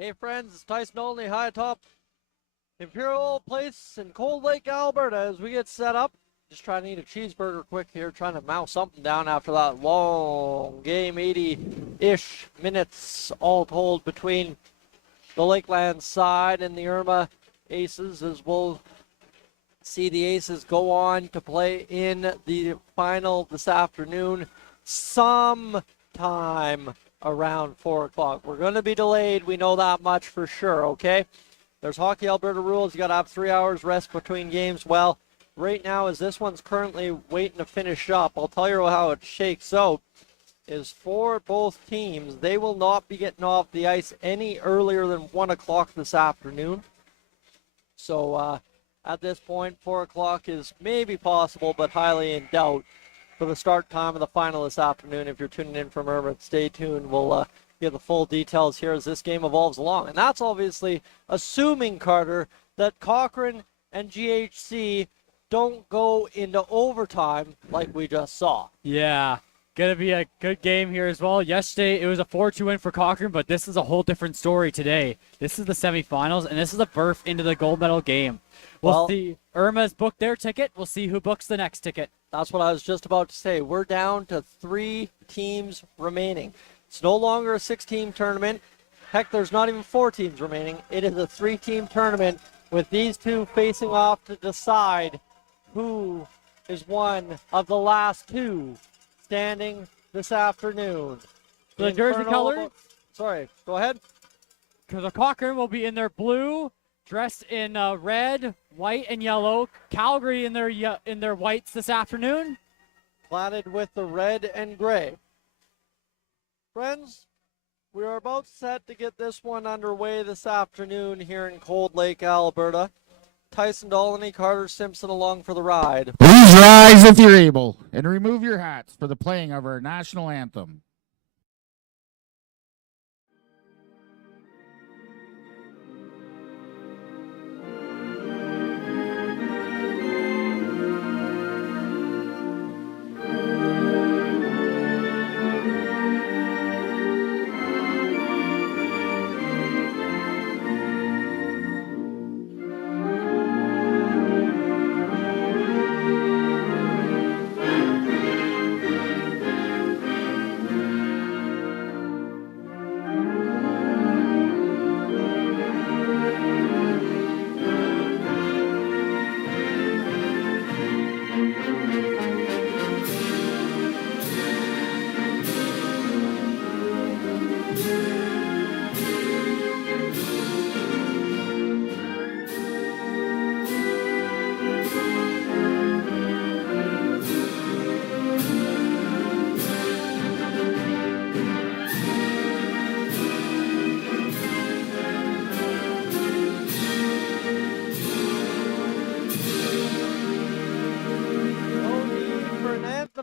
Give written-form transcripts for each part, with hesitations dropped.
Hey friends, it's Tyson Olney high atop Imperial Place in Cold Lake, Alberta as we get set up. Just trying to eat a cheeseburger quick here, trying to mouse something down after that long game, 80-ish minutes all told between the Lakeland side and the Irma Aces, as we'll see the Aces go on to play in the final this afternoon sometime around 4 o'clock. We're going to be delayed. We know that much for sure, okay? There's Hockey Alberta rules. You got to have 3 hours rest between games. Well, right now, as this one's currently waiting to finish up, I'll tell you how it shakes out, is for both teams, they will not be getting off the ice any earlier than 1 o'clock this afternoon. So at this point, 4 o'clock is maybe possible, but highly in doubt for the start time of the final this afternoon. If you're tuning in from Irma, stay tuned. We'll get the full details here as this game evolves along. And that's obviously assuming, Carter, that Cochrane and GHC don't go into overtime like we just saw. Yeah, going to be a good game here as well. Yesterday, it was a 4-2 win for Cochrane, but this is a whole different story today. This is the semifinals, and this is a berth into the gold medal game. We'll see. Irma's booked their ticket. We'll see who books the next ticket. That's what I was just about to say. We're down to 3 teams remaining. It's no longer a 6-team tournament. Heck, there's not even 4 teams remaining. It is a 3-team tournament with these two facing off to decide who is one of the last 2 standing this afternoon. The jersey color? Sorry, go ahead. Because the Cochrane will be in their blue, dressed in red, white, and yellow. Calgary in their whites this afternoon. Platted with the red and gray. Friends, we are about set to get this one underway this afternoon here in Cold Lake, Alberta. Tyson Dolany, Carter Simpson along for the ride. Please rise if you're able and remove your hats for the playing of our national anthem.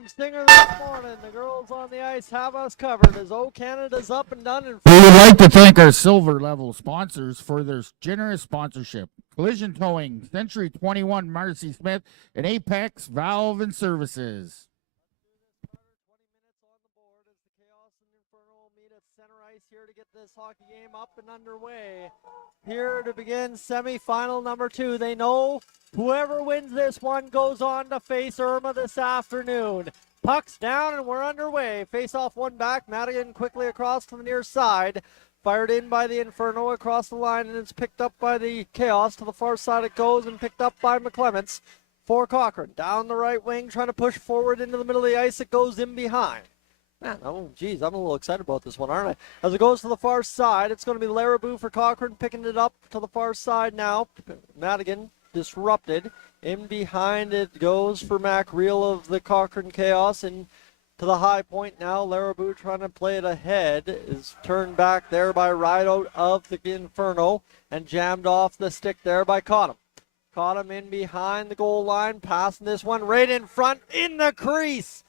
Singer this morning. The girls on the ice have us covered as O Canada's up and done. We would like to thank our silver level sponsors for their generous sponsorship. Collision Towing, Century 21 Marcy Smith, and Apex Valve and Services. 20 minutes on the board as the Ghc Inferno will meet at center ice here to get this hockey game up and underway. Here to begin semi-final number 2. They know whoever wins this one goes on to face Irma this afternoon. Puck's down and we're underway. Face off one back. Madigan quickly across to the near side. Fired in by the Inferno across the line, and it's picked up by the Chaos. To the far side it goes and picked up by McClements for Cochrane. Down the right wing, trying to push forward into the middle of the ice. It goes in behind. Man, oh geez, I'm a little excited about this one, aren't I? As it goes to the far side, it's going to be Larabou for Cochrane, picking it up to the far side now. Madigan disrupted. In behind it goes for Mac Reel of the Cochrane Chaos, and to the high point now. Larabou trying to play it ahead, is turned back there by Rideout of the Inferno and jammed off the stick there by Cottam. Cottam in behind the goal line, passing this one right in front in the crease.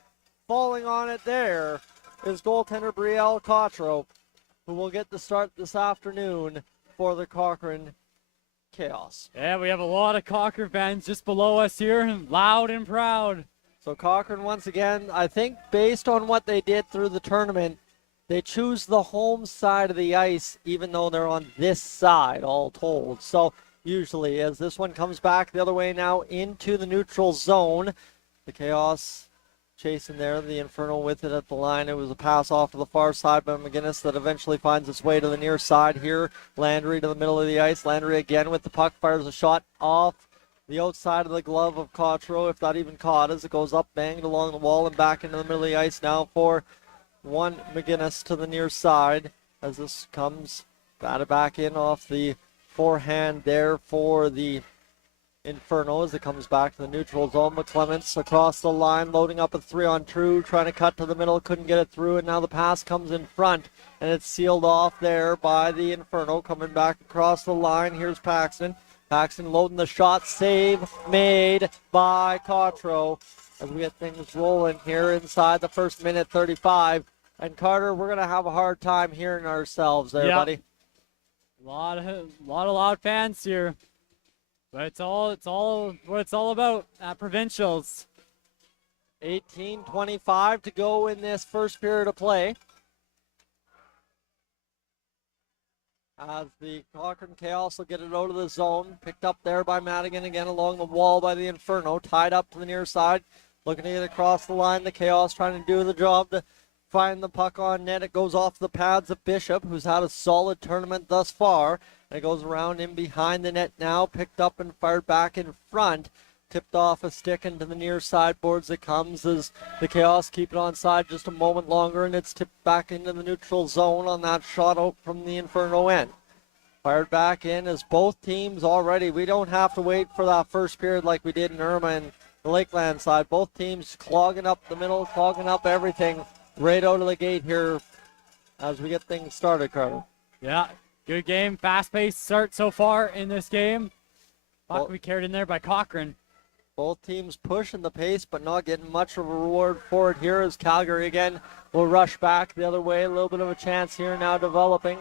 Falling on it there is goaltender Brielle Cotreau, who will get the start this afternoon for the Cochrane Chaos. Yeah, we have a lot of Cochrane fans just below us here, loud and proud. So Cochrane once again, I think based on what they did through the tournament, They choose the home side of the ice, even though they're on this side, all told. So usually, as this one comes back the other way now into the neutral zone, the Chaos chasing there, the Inferno with it at the line. It was a pass off to the far side by McGinnis that eventually finds its way to the near side here. Landry to the middle of the ice. Landry again with the puck, fires a shot off the outside of the glove of Cotro, if not even caught, as it goes up, banged along the wall and back into the middle of the ice now for one McGinnis to the near side, as this comes batted back in off the forehand there for the Inferno as it comes back to the neutral zone. McClements across the line, loading up a 3-on-2, trying to cut to the middle, couldn't get it through, and now the pass comes in front, and it's sealed off there by the Inferno. Coming back across the line, here's Paxton. Paxton loading the shot, save made by Cotro as we get things rolling here inside the first minute 35. And Carter, we're gonna have a hard time hearing ourselves there, buddy. A lot of loud fans here, but it's all what it's all about at Provincials. 18:25 to go in this first period of play. As the Cochrane Chaos will get it out of the zone, picked up there by Madigan again along the wall by the Inferno, tied up to the near side, looking to get across the line. The Chaos trying to do the job to find the puck on net. It goes off the pads of Bishop, who's had a solid tournament thus far. And it goes around in behind the net now, picked up and fired back in front. Tipped off a stick into the near side boards. It comes as the Chaos keep it on side just a moment longer, and it's tipped back into the neutral zone on that shot out from the Inferno end. Fired back in as both teams already, we don't have to wait for that first period like we did in Irma and the Lakeland side. Both teams clogging up the middle, clogging up everything right out of the gate here as we get things started, Carter. Yeah, good game. Fast-paced start so far in this game. Puck we carried in there by Cochrane. Both teams pushing the pace, but not getting much of a reward for it here as Calgary again will rush back the other way. A little bit of a chance here now developing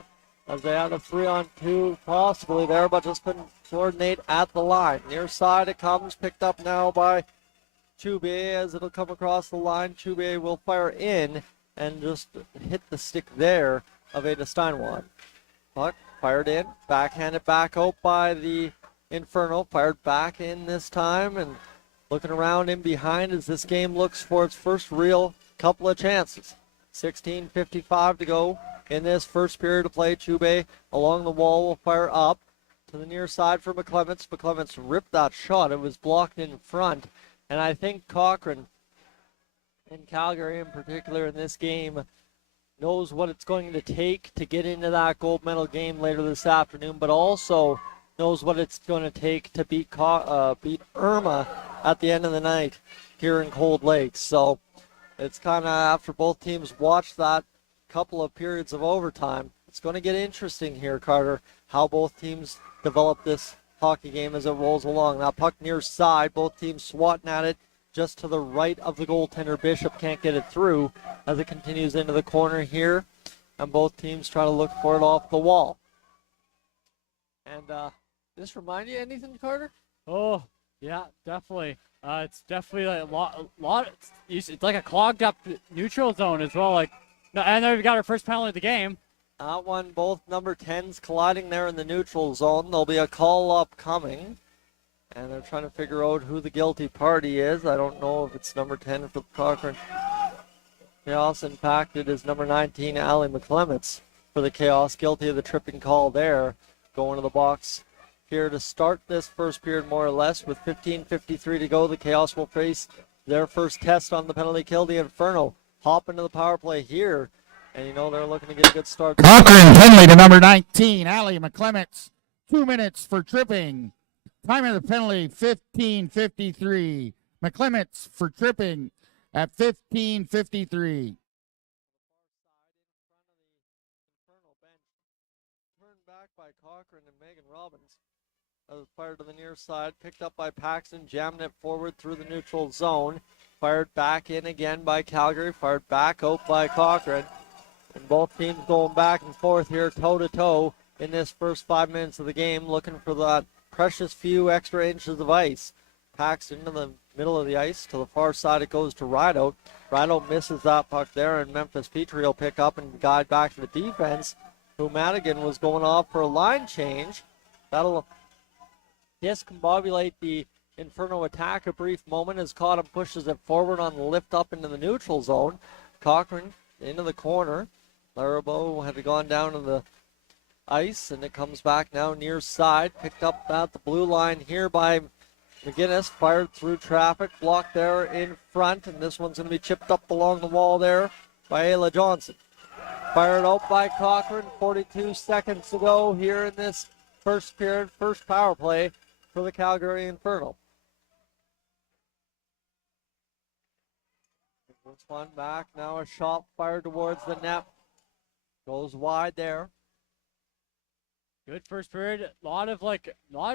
as they had a 3-on-2 possibly there, but just couldn't coordinate at the line. Near side it comes, picked up now by Chube as it'll come across the line. Chube will fire in and just hit the stick there of Ada Steinwad. Puck fired in, backhanded back out by the Inferno, fired back in this time, and looking around in behind as this game looks for its first real couple of chances. 16:55 to go in this first period of play. Chube along the wall will fire up to the near side for McClements. McClements ripped that shot. It was blocked in front, and I think Cochrane, in Calgary in particular in this game, knows what it's going to take to get into that gold medal game later this afternoon, but also knows what it's going to take to beat Irma at the end of the night here in Cold Lake. So it's kind of after both teams watch that couple of periods of overtime, it's going to get interesting here, Carter, how both teams develop this hockey game as it rolls along. That puck near side, both teams swatting at it just to the right of the goaltender. Bishop can't get it through as it continues into the corner here, and both teams try to look for it off the wall. And this remind you anything, Carter? Oh, yeah, definitely. It's definitely like a lot. It's like a clogged up neutral zone as well. Like, and then we've got our first penalty of the game. That one, both number 10s colliding there in the neutral zone. There'll be a call up coming, and they're trying to figure out who the guilty party is. I don't know if it's number 10 for Cochrane. Chaos impacted is number 19, Allie McClements for the Chaos, guilty of the tripping call there. Going to the box here to start this first period more or less with 15:53 to go. The Chaos will face their first test on the penalty kill. The Inferno hop into the power play here, and you know they're looking to get a good start. Cochrane penalty to number 19, Allie McClements. 2 minutes for tripping. Time of the penalty, 15:53. McClements for tripping at 15:53. Turned back by Cochrane and Megan Robbins. That was fired to the near side, picked up by Paxton, jamming it forward through the neutral zone. Fired back in again by Calgary, fired back out by Cochrane. And both teams going back and forth here toe-to-toe in this first 5 minutes of the game, looking for that precious few extra inches of ice. Paxton to the middle of the ice. To the far side it goes to Rideout. Rideout misses that puck there, and Memphis Petrie will pick up and guide back to the defense, who Madigan was going off for a line change. That'll discombobulate the Inferno attack a brief moment as Cottam pushes it forward on the lift up into the neutral zone. Cochrane into the corner. Larabeau had gone down to the ice, and it comes back now near side. Picked up at the blue line here by McGinnis, fired through traffic, blocked there in front, and this one's going to be chipped up along the wall there by Ayla Johnson. Fired out by Cochrane, 42 seconds to go here in this first period, first power play for the Calgary Inferno. This one back, now a shot fired towards the net. Goes wide there. Good first period. A lot of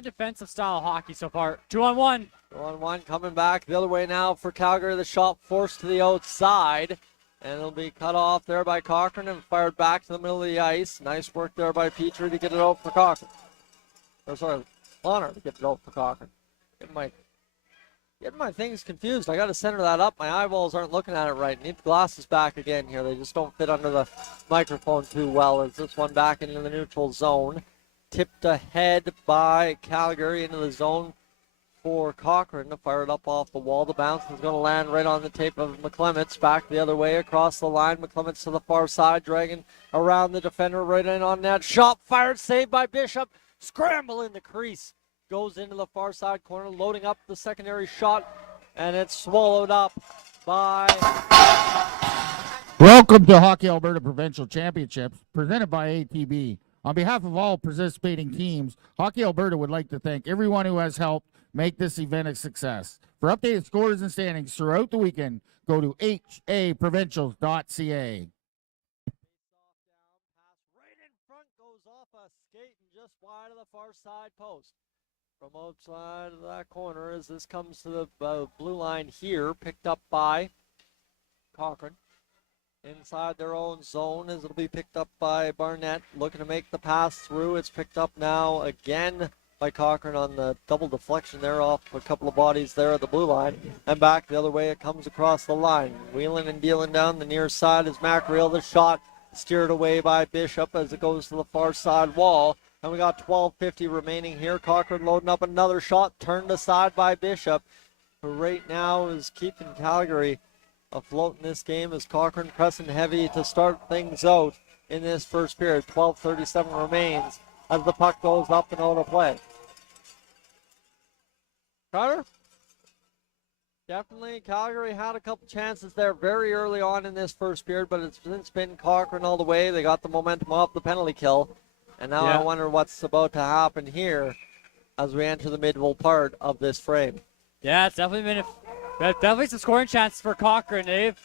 defensive style hockey so far. 2-on-1. 2-on-1 coming back the other way now for Calgary. The shot forced to the outside, and it'll be cut off there by Cochrane and fired back to the middle of the ice. Nice work there by Petrie to get it out for Cochrane. Or sorry, Honor to get it out for Cochrane. Getting my things confused. I got to center that up. My eyeballs aren't looking at it right. Need the glasses back again here. They just don't fit under the microphone too well. As this one back into the neutral zone. Tipped ahead by Calgary into the zone for Cochrane to fire it up off the wall. The bounce is going to land right on the tape of McClements. Back the other way across the line. McClements to the far side, dragging around the defender right in on that. Shot fired, saved by Bishop. Scramble in the crease. Goes into the far side corner, loading up the secondary shot, and it's swallowed up by... Welcome to Hockey Alberta Provincial Championships, presented by ATB. On behalf of all participating teams, Hockey Alberta would like to thank everyone who has helped make this event a success. For updated scores and standings throughout the weekend, go to haprovincials.ca. Right in front, goes off a skate and just wide of the far side post. From outside of that corner as this comes to the blue line here, picked up by Cochrane. Inside their own zone as it'll be picked up by Barnett. Looking to make the pass through. It's picked up now again by Cochrane on the double deflection there off a couple of bodies there at the blue line. And back the other way it comes across the line. Wheeling and dealing down the near side is Mackreel. The shot steered away by Bishop as it goes to the far side wall. And we got 12:50 remaining here. Cochrane loading up another shot, turned aside by Bishop, who right now is keeping Calgary afloat in this game as Cochrane pressing heavy to start things out in this first period. 12:37 remains as the puck goes up and out of play. Carter? Definitely Calgary had a couple chances there very early on in this first period, but it's since been Cochrane all the way. They got the momentum off the penalty kill. And now I wonder what's about to happen here as we enter the middle part of this frame. Yeah, it's definitely definitely some scoring chances for Cochrane, Dave.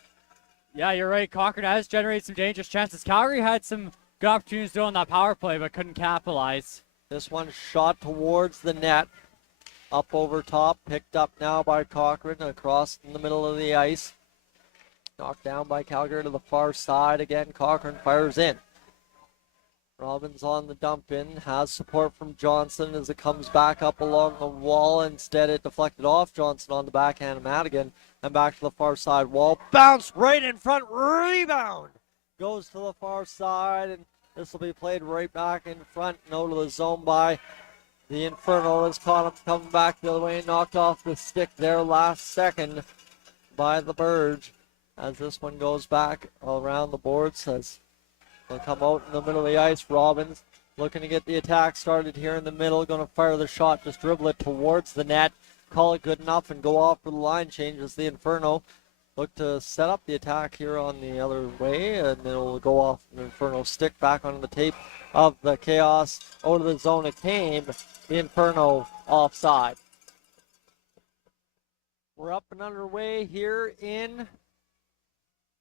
Yeah, you're right. Cochrane has generated some dangerous chances. Calgary had some good opportunities to do on that power play, but couldn't capitalize. This one shot towards the net. Up over top, picked up now by Cochrane across in the middle of the ice. Knocked down by Calgary to the far side again. Cochrane fires in. Robbins on the dump in, has support from Johnson as it comes back up along the wall. Instead, it deflected off Johnson on the backhand of Madigan and back to the far side wall. Bounce right in front, rebound. Goes to the far side, and this will be played right back in front and out of the zone by the Inferno as Cottam coming back the other way and knocked off the stick there last second by the Burge. As this one goes back around the boards as they'll come out in the middle of the ice. Robbins looking to get the attack started here in the middle. Going to fire the shot, just dribble it towards the net. Call it good enough and go off for the line change as the Inferno look to set up the attack here on the other way. And it'll go off an Inferno stick back onto the tape of the Chaos. Out of the zone it came. The Inferno offside. We're up and underway here in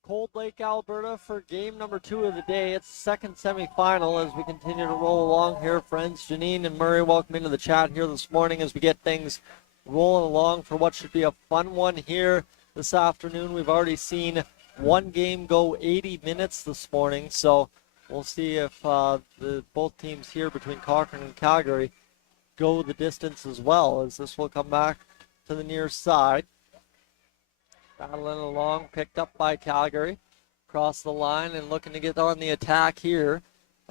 Cold Lake, Alberta for game number 2 of the day. It's the second semifinal as we continue to roll along here, friends. Janine and Murray, welcome into the chat here this morning as we get things rolling along for what should be a fun one here this afternoon. We've already seen one game go 80 minutes this morning, so we'll see if both teams here between Cochrane and Calgary go the distance as well, as this will come back to the near side. Battling along, picked up by Calgary. Across the line and looking to get on the attack here.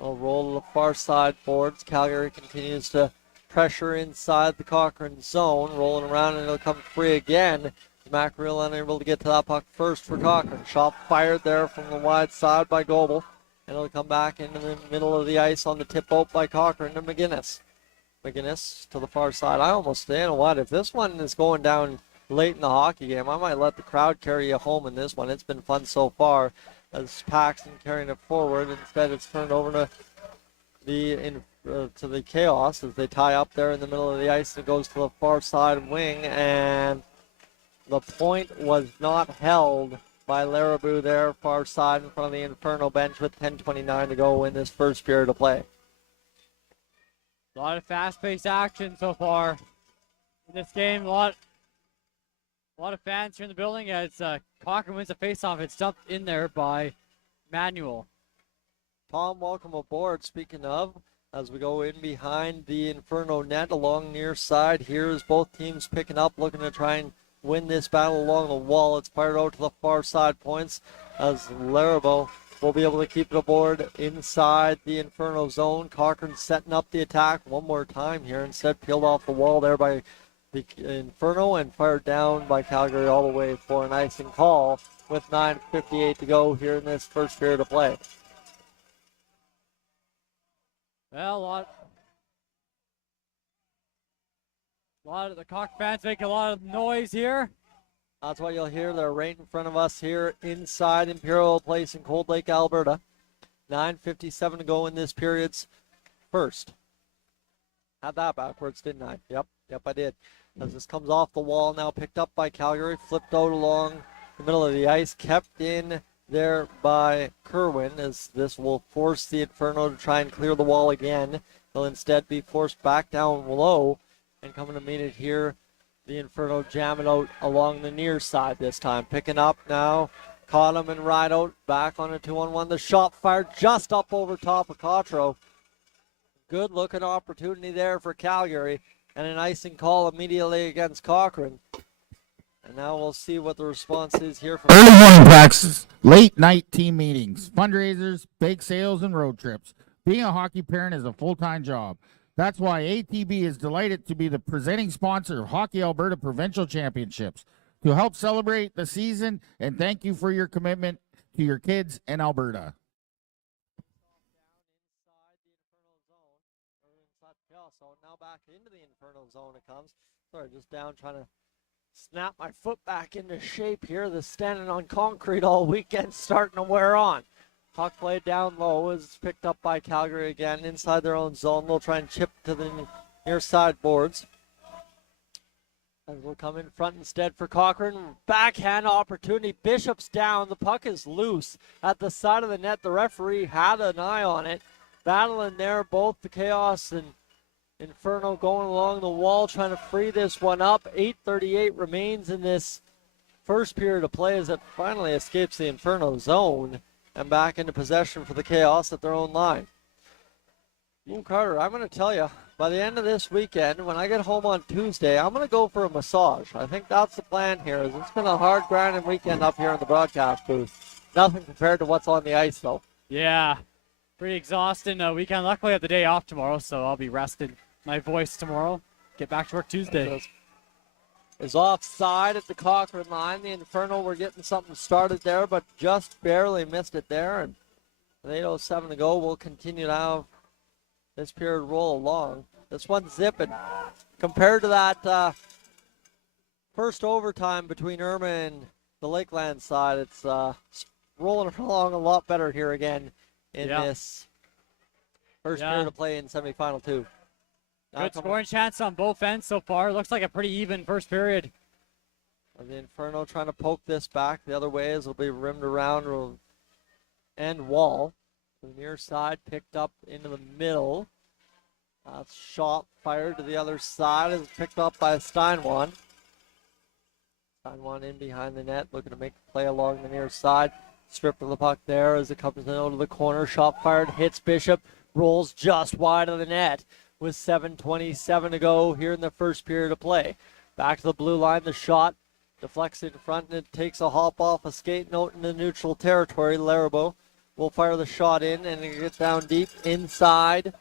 I'll roll to the far side boards. Calgary continues to pressure inside the Cochrane zone. Rolling around and it'll come free again. Mackerel unable to get to that puck first for Cochrane. Shot fired there from the wide side by Goebel. And it'll come back into the middle of the ice on the tip out by Cochrane to McGinnis. McGinnis to the far side. I almost, you know what, if this one is going down late in the hockey game, I might let the crowd carry you home in this one. It's been fun so far as Paxton carrying it forward. Instead, it's turned over to the Chaos as they tie up there in the middle of the ice. It goes to the far side wing, and the point was not held by Larabou there, far side in front of the Inferno bench with 10:29 to go in this first period of play. A lot of fast-paced action so far in this game. A lot of fans here in the building as Cochrane wins the face-off. It's dumped in there by Manuel. Tom, welcome aboard. Speaking of, as we go in behind the Inferno net along near side, here is both teams picking up, looking to try and win this battle along the wall. It's fired out to the far side points as Larabou will be able to keep it aboard inside the Inferno zone. Cochrane setting up the attack one more time here. Instead, peeled off the wall there by the Inferno and fired down by Calgary all the way for an icing call with 9:58 to go here in this first period of play. Well, a lot of the Cock fans make a lot of noise here. That's what you'll hear. They're right in front of us here inside Imperial Place in Cold Lake, Alberta. 9:57 to go in this period's first. Had that backwards, didn't I? Yep, I did. As this comes off the wall now, picked up by Calgary, flipped out along the middle of the ice, kept in there by Kerwin, as this will force the Inferno to try and clear the wall again. They'll instead be forced back down low, and coming to meet it here, the Inferno jam it out along the near side this time. Picking up now, caught him and ride out, back on a 2-on-1. The shot fired just up over top of Cotro. Good looking opportunity there for Calgary, and an icing call immediately against Cochrane. And now we'll see what the response is here from Early morning practices, late night team meetings, fundraisers, bake sales, and road trips. Being a hockey parent is a full-time job. That's why ATB is delighted to be the presenting sponsor of Hockey Alberta Provincial Championships to help celebrate the season, and thank you for your commitment to your kids in Alberta. So now back into the Inferno zone it comes. Sorry, just down trying to snap my foot back into shape here. The standing on concrete all weekend starting to wear on. Puck played down low is picked up by Calgary again inside their own zone. They'll try and chip to the near side boards. And we'll come in front instead for Cochrane. Backhand opportunity. Bishop's down. The puck is loose at the side of the net. The referee had an eye on it. Battling there, both the Chaos and Inferno going along the wall, trying to free this one up. 8:38 remains in this first period of play as it finally escapes the Inferno zone and back into possession for the Chaos at their own line. Ooh, Carter, I'm going to tell you, by the end of this weekend, when I get home on Tuesday, I'm going to go for a massage. I think that's the plan here. It's been a hard grinding weekend up here in the broadcast booth. Nothing compared to what's on the ice, though. Yeah, pretty exhausting weekend. Luckily, I have the day off tomorrow, so I'll be rested my voice tomorrow. Get back to work Tuesday. Is offside at the Cochrane line. The Inferno were getting something started there, but just barely missed it there. And with 8:07 to go, we'll continue to have this period roll along. This one's zipping. Compared to that first overtime between Irma and the Lakeland side, it's rolling along a lot better here again in this first period of play in semifinal 2. Good scoring chance on both ends so far. Looks like a pretty even first period. And the Inferno trying to poke this back the other way as it'll be rimmed around end wall. The near side picked up into the middle. Shot fired to the other side is picked up by Steinwan. Steinwan in behind the net, looking to make the play along the near side. Strip of the puck there as it comes in over the corner. Shot fired, hits Bishop, rolls just wide of the net with 7:27 to go here in the first period of play. Back to the blue line, the shot Deflects it in front, and it takes a hop off a skate note into neutral territory. Larabo will fire the shot in, and it gets down deep inside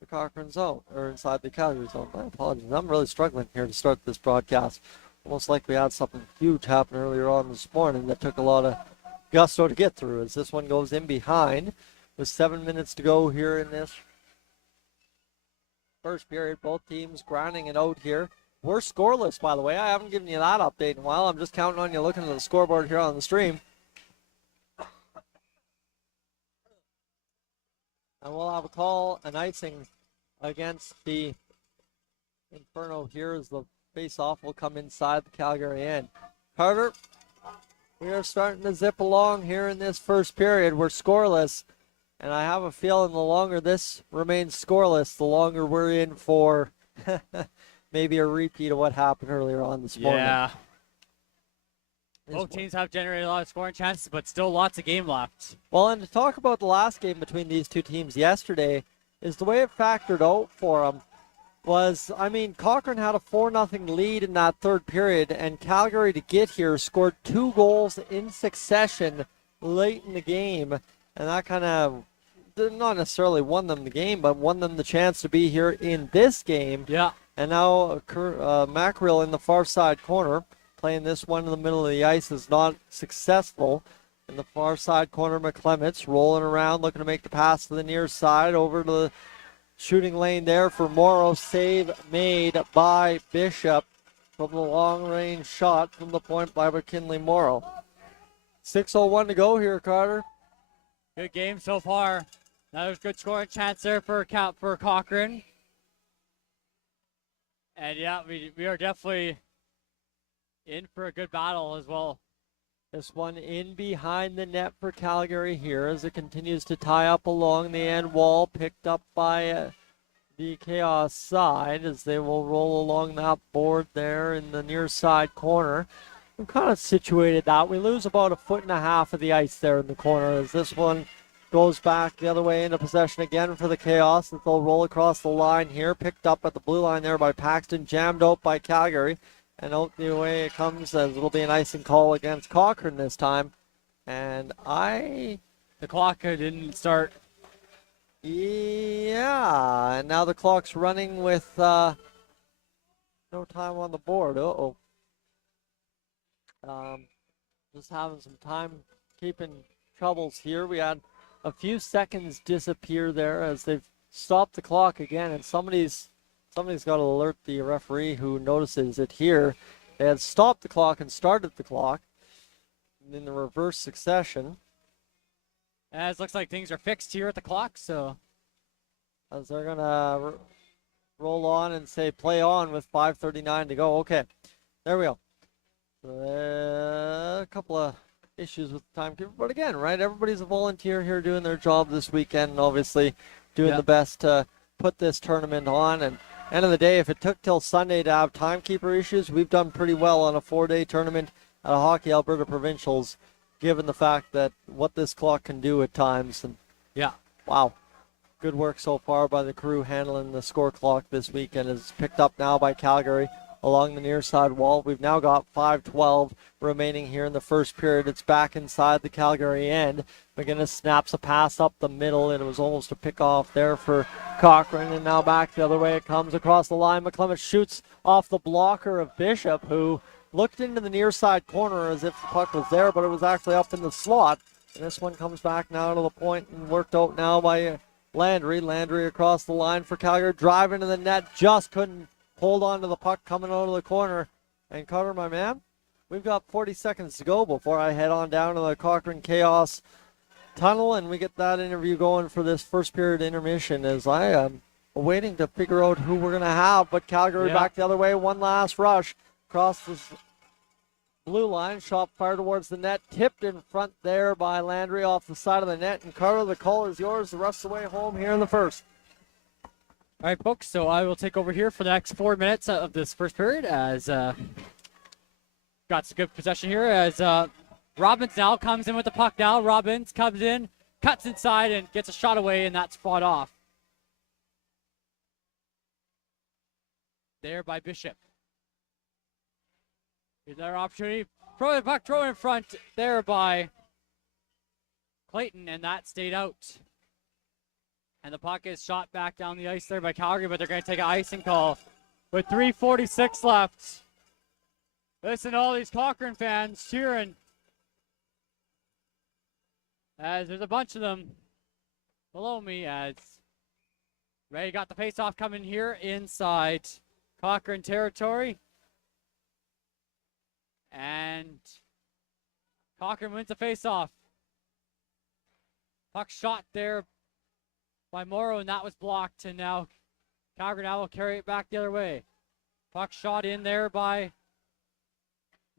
the Cochrane zone, or inside the Calgary zone. My apologies. I'm really struggling here to start this broadcast. Almost like we had something huge happen earlier on this morning that took a lot of gusto to get through, as this one goes in behind with 7 minutes to go here in this first period. Both teams grinding it out here. We're scoreless, by the way. I haven't given you that update in a while. I'm just counting on you looking at the scoreboard here on the stream. And we'll have a call, an icing against the Inferno here as the face-off will come inside the Calgary end. Carter, we are starting to zip along here in this first period. We're scoreless, and I have a feeling the longer this remains scoreless, the longer we're in for maybe a repeat of what happened earlier on this morning. Yeah. Both teams have generated a lot of scoring chances, but still lots of game left. Well, and to talk about the last game between these two teams yesterday, is the way it factored out for them was, I mean, Cochrane had a 4-0 lead in that third period, and Calgary to get here scored 2 goals in succession late in the game, and that kind of not necessarily won them the game, but won them the chance to be here in this game. Yeah. And now Mackerel in the far side corner, playing this one in the middle of the ice, is not successful. In the far side corner, McClements rolling around, looking to make the pass to the near side, over to the shooting lane there for Morrow. Save made by Bishop from the long-range shot from the point by McKinley Morrow. 6:01 to go here, Carter. Good game so far. Another good scoring chance there for Cochrane. And yeah, we are definitely in for a good battle as well. This one in behind the net for Calgary here as it continues to tie up along the end wall, picked up by the Chaos side as they will roll along that board there in the near side corner. We've kind of situated that. We lose about 1.5 feet of the ice there in the corner as this one goes back the other way into possession again for the Chaos. And they'll roll across the line here, picked up at the blue line there by Paxton, jammed out by Calgary. And out the way it comes as it'll be an icing call against Cochrane this time. And the clock didn't start. Yeah, and now the clock's running with no time on the board. Just having some time keeping troubles here. We had a few seconds disappear there as they've stopped the clock again, and somebody's got to alert the referee who notices it here. They had stopped the clock and started the clock in the reverse succession. As looks like things are fixed here at the clock, so as they're gonna roll on and say play on with 5:39 to go. Okay, there we go. A couple of issues with the timekeeper, but again, right? Everybody's a volunteer here doing their job this weekend, and obviously doing the best to put this tournament on. And end of the day, if it took till Sunday to have timekeeper issues, we've done pretty well on a 4-day tournament at a Hockey Alberta Provincials, given the fact that what this clock can do at times. And yeah, wow, good work so far by the crew handling the score clock this weekend. Is picked up now by Calgary along the near side wall. We've now got 5:12 remaining here in the first period. It's back inside the Calgary end. McGinnis snaps a pass up the middle, and it was almost a pick off there for Cochrane. And now back the other way it comes across the line. McClement shoots off the blocker of Bishop, who looked into the near side corner as if the puck was there, but it was actually up in the slot. And this one comes back now to the point and worked out now by Landry. Landry across the line for Calgary, driving to the net, just couldn't hold on to the puck coming out of the corner. And Carter, my man, we've got 40 seconds to go before I head on down to the Cochrane Chaos tunnel and we get that interview going for this first period intermission, as I am waiting to figure out who we're going to have. But Calgary back the other way, one last rush across this blue line, shot fired towards the net, tipped in front there by Landry off the side of the net. And Carter, the call is yours the rest of the way home here in the first. All right, folks, so I will take over here for the next 4 minutes of this first period as got some good possession here as Robbins now comes in with the puck now. Robbins comes in, cuts inside, and gets a shot away, and that's fought off there by Bishop. Here's another opportunity. Throw the puck, throw in front there by Clayton, and that stayed out. And the puck is shot back down the ice there by Calgary, but they're going to take an icing call with 3:46 left. Listen to all these Cochrane fans cheering, as there's a bunch of them below me, as Ray got the face-off coming here inside Cochrane territory. And Cochrane wins the face-off. Puck shot there by Morrow, and that was blocked. And now Calgary now will carry it back the other way. Puck shot in there by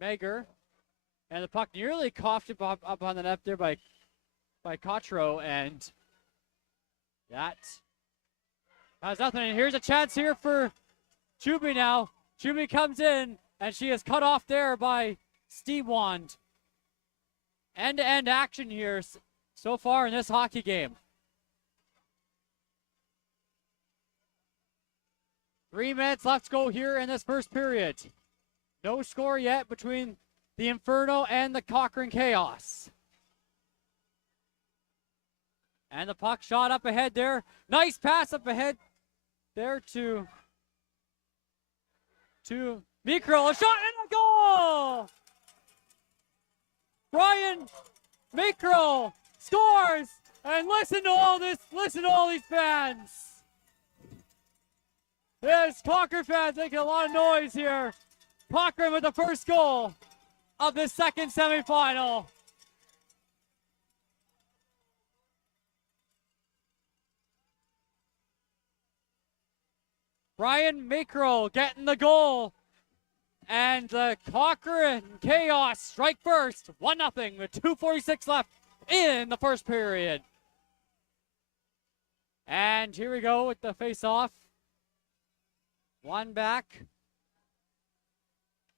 Mager. And the puck nearly coughed up on the net there by Cotro. And that has nothing. And here's a chance here for Chuby now. Chuby comes in, and she is cut off there by Steve Wand. End-to-end action here so far in this hockey game. 3 minutes left to go here in this first period. No score yet between the Inferno and the Cochrane Chaos. And the puck shot up ahead there. Nice pass up ahead there to Mikro. A shot and a goal! Brian Mikro scores! And listen to all this, listen to all these fans. There's Cochrane fans making a lot of noise here. Cochrane with the first goal of the second semifinal. Brian Mikro getting the goal. And the Cochrane Chaos strike first. 1-0 with 2:46 left in the first period. And here we go with the face-off. One back.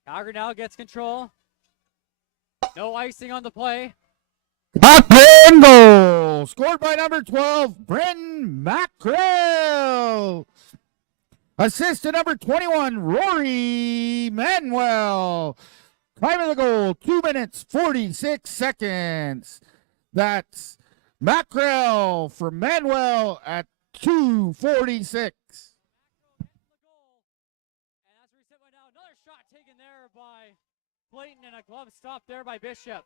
Calgary now gets control. No icing on the play. Cochrane goal! Scored by number 12, Bryn Mackrell. Assist to number 21, Rory Manuel. Time of the goal, 2 minutes, 46 seconds. That's Mackrell for Manuel at 2:46. Another shot taken there by Clayton, and a glove stop there by Bishop.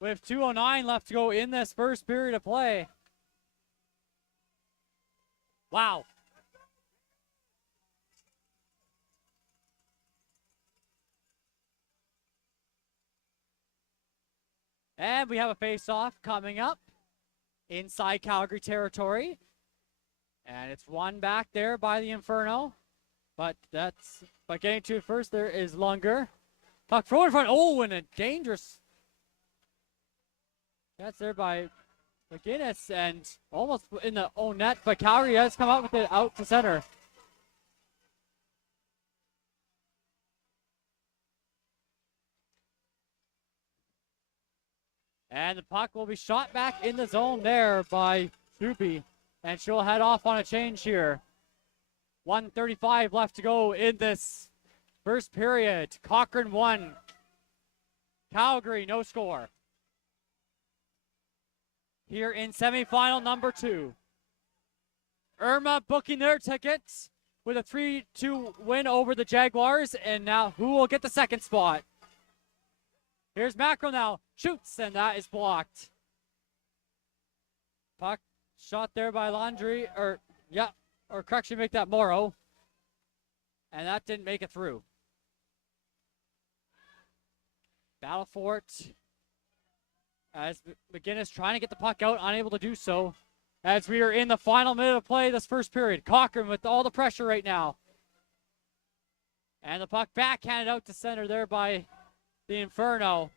With 2:09 left to go in this first period of play. Wow. And we have a face-off coming up inside Calgary territory. And it's one back there by the Inferno. But getting to it first there is Lunger. Puck throw in front. Oh, and a dangerous. That's there by McGinnis, and almost in the own net, but Calgary has come out with it out to center. And the puck will be shot back in the zone there by Snoopy, and she'll head off on a change here. 1:35 left to go in this first period. Cochrane 1, Calgary no score. Here in semifinal number 2. Irma booking their tickets with a 3-2 win over the Jaguars. And now who will get the second spot? Here's Macro now. Shoots, and that is blocked. Puck shot there by Laundry, or correction, make that Morrow. And that didn't make it through. Battle for it. As McGinnis trying to get the puck out, unable to do so. As we are in the final minute of play this first period. Cochrane with all the pressure right now. And the puck backhanded out to center there by the Inferno.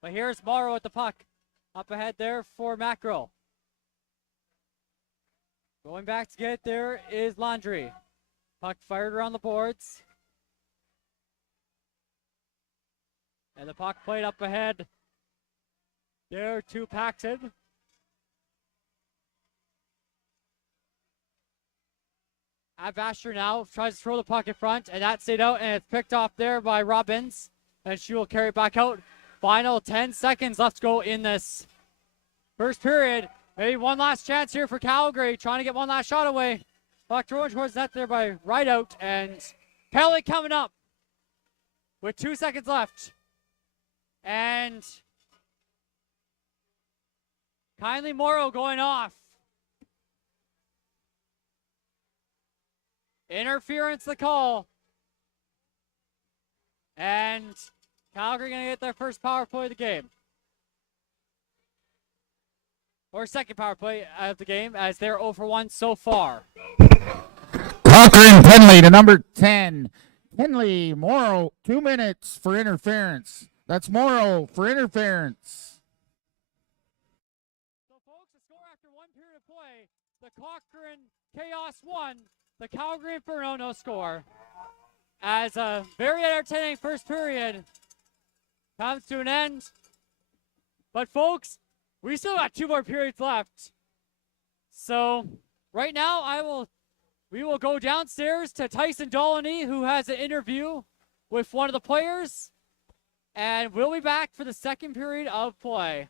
But here's Morrow with the puck. Up ahead there for Macro. Going back to get it there is Laundry. Puck fired around the boards. And the puck played up ahead there to Paxton. Abasher now tries to throw the puck in front, and that stayed out, and it's picked off there by Robbins, and she will carry it back out. Final 10 seconds left to go in this first period. Maybe one last chance here for Calgary, trying to get one last shot away. Puck thrown towards net there by Rideout, and penalty coming up with 2 seconds left. And Kindly Morrow going off. Interference the call. And Calgary going to get their first power play of the game. Or second power play of the game, as they're 0 for 1 so far. Cochrane penalty to number 10. Henley Morrow, 2 minutes for interference. That's Morrow for interference. So, folks, the score after 1 period of play, the Cochrane Chaos 1, the Calgary Inferno no score. As a very entertaining first period comes to an end. But, folks, we still got 2 more periods left. So, right now, we will go downstairs to Tyson Dolany, who has an interview with one of the players. And we'll be back for the second period of play.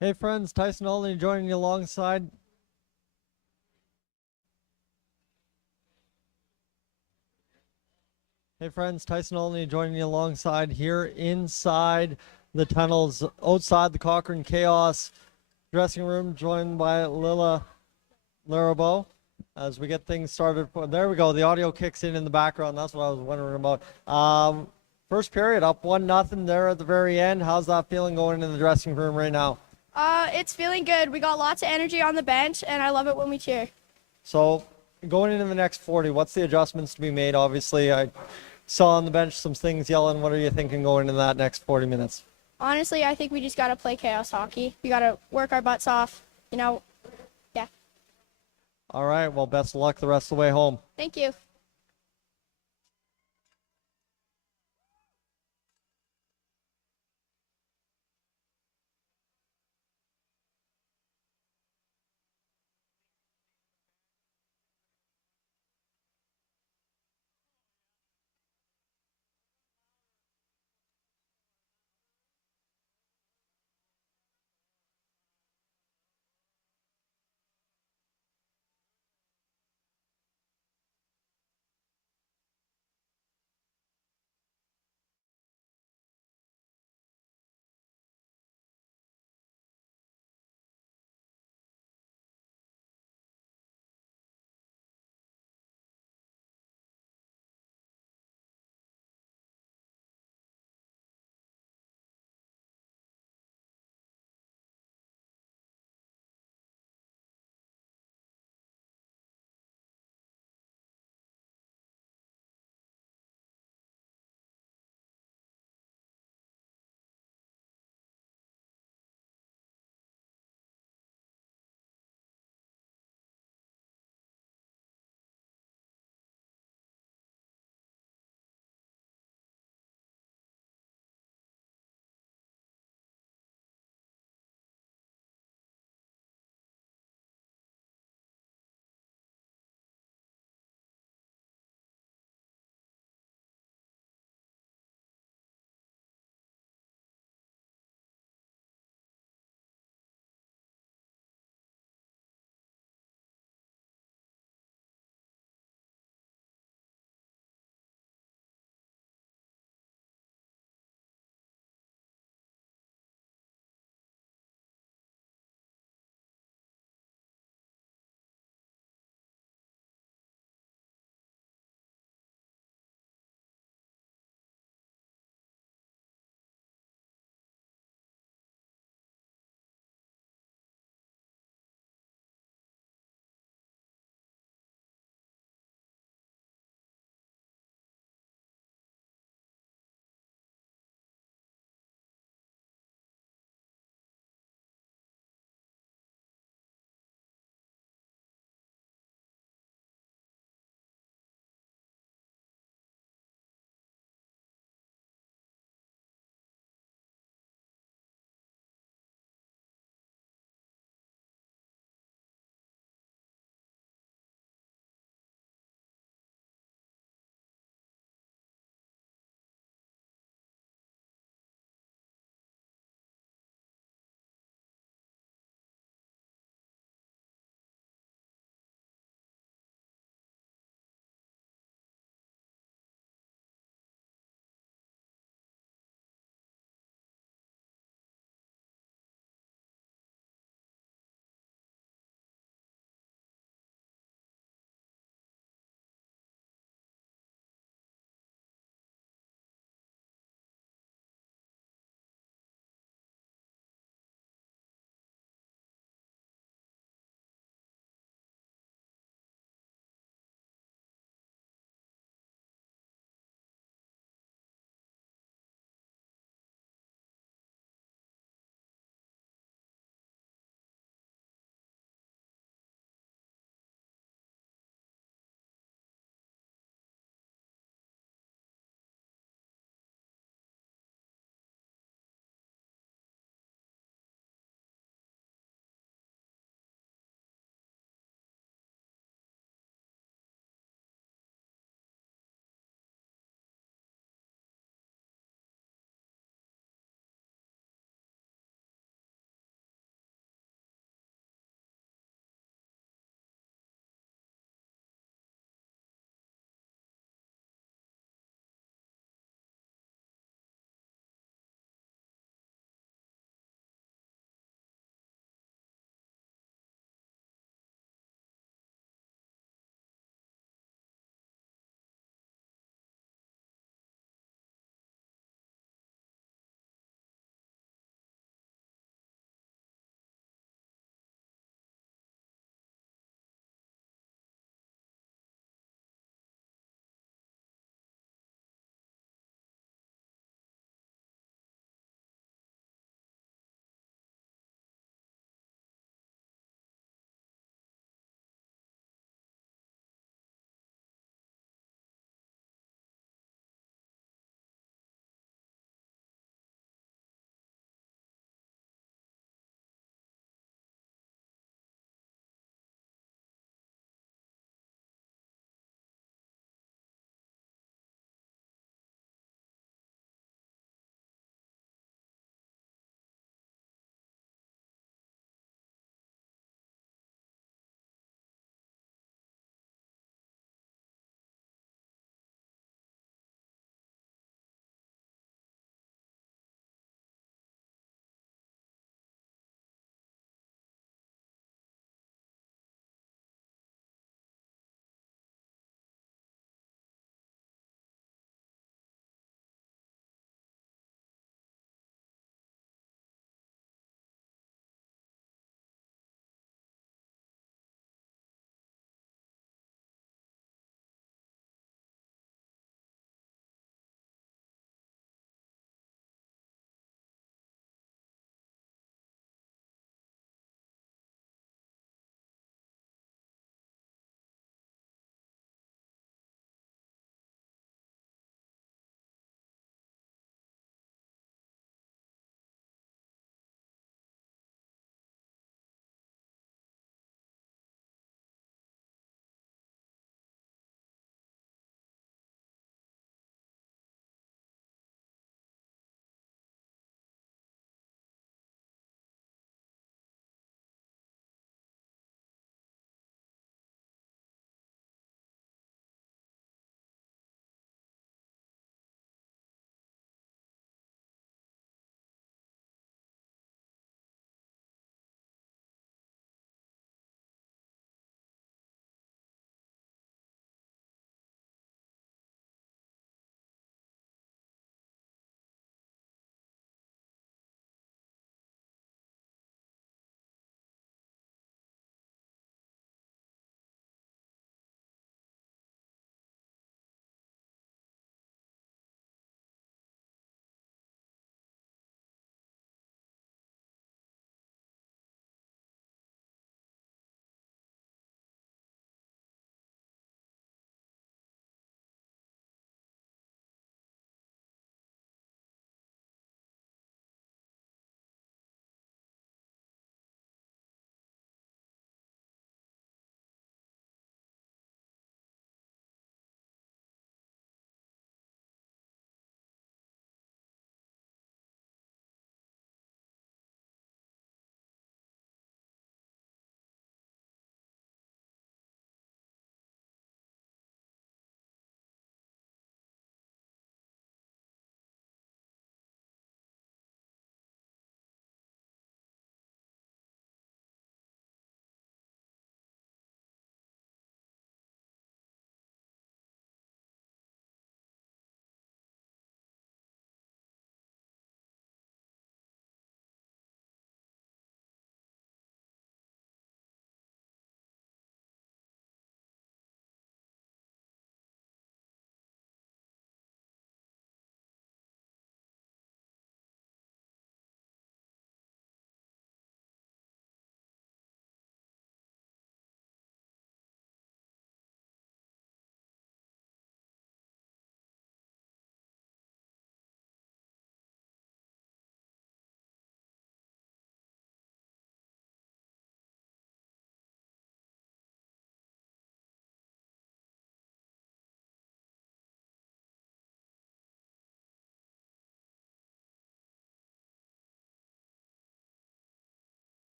Hey friends, Tyson Olney joining you alongside. Hey friends, Tyson Olney joining you alongside here inside the tunnels, outside the Cochrane Chaos dressing room, joined by Lila Larabeau. As we get things started, there we go. The audio kicks in the background. That's what I was wondering about. First period, up 1-0 there at the very end. How's that feeling going into the dressing room right now? It's feeling good. We got lots of energy on the bench, and I love it when we cheer. So going into the next 40, what's the adjustments to be made? Obviously, I saw on the bench some things yelling. What are you thinking going into that next 40 minutes? Honestly, I think we just got to play chaos hockey. We got to work our butts off, yeah. All right, well, best of luck the rest of the way home. Thank you.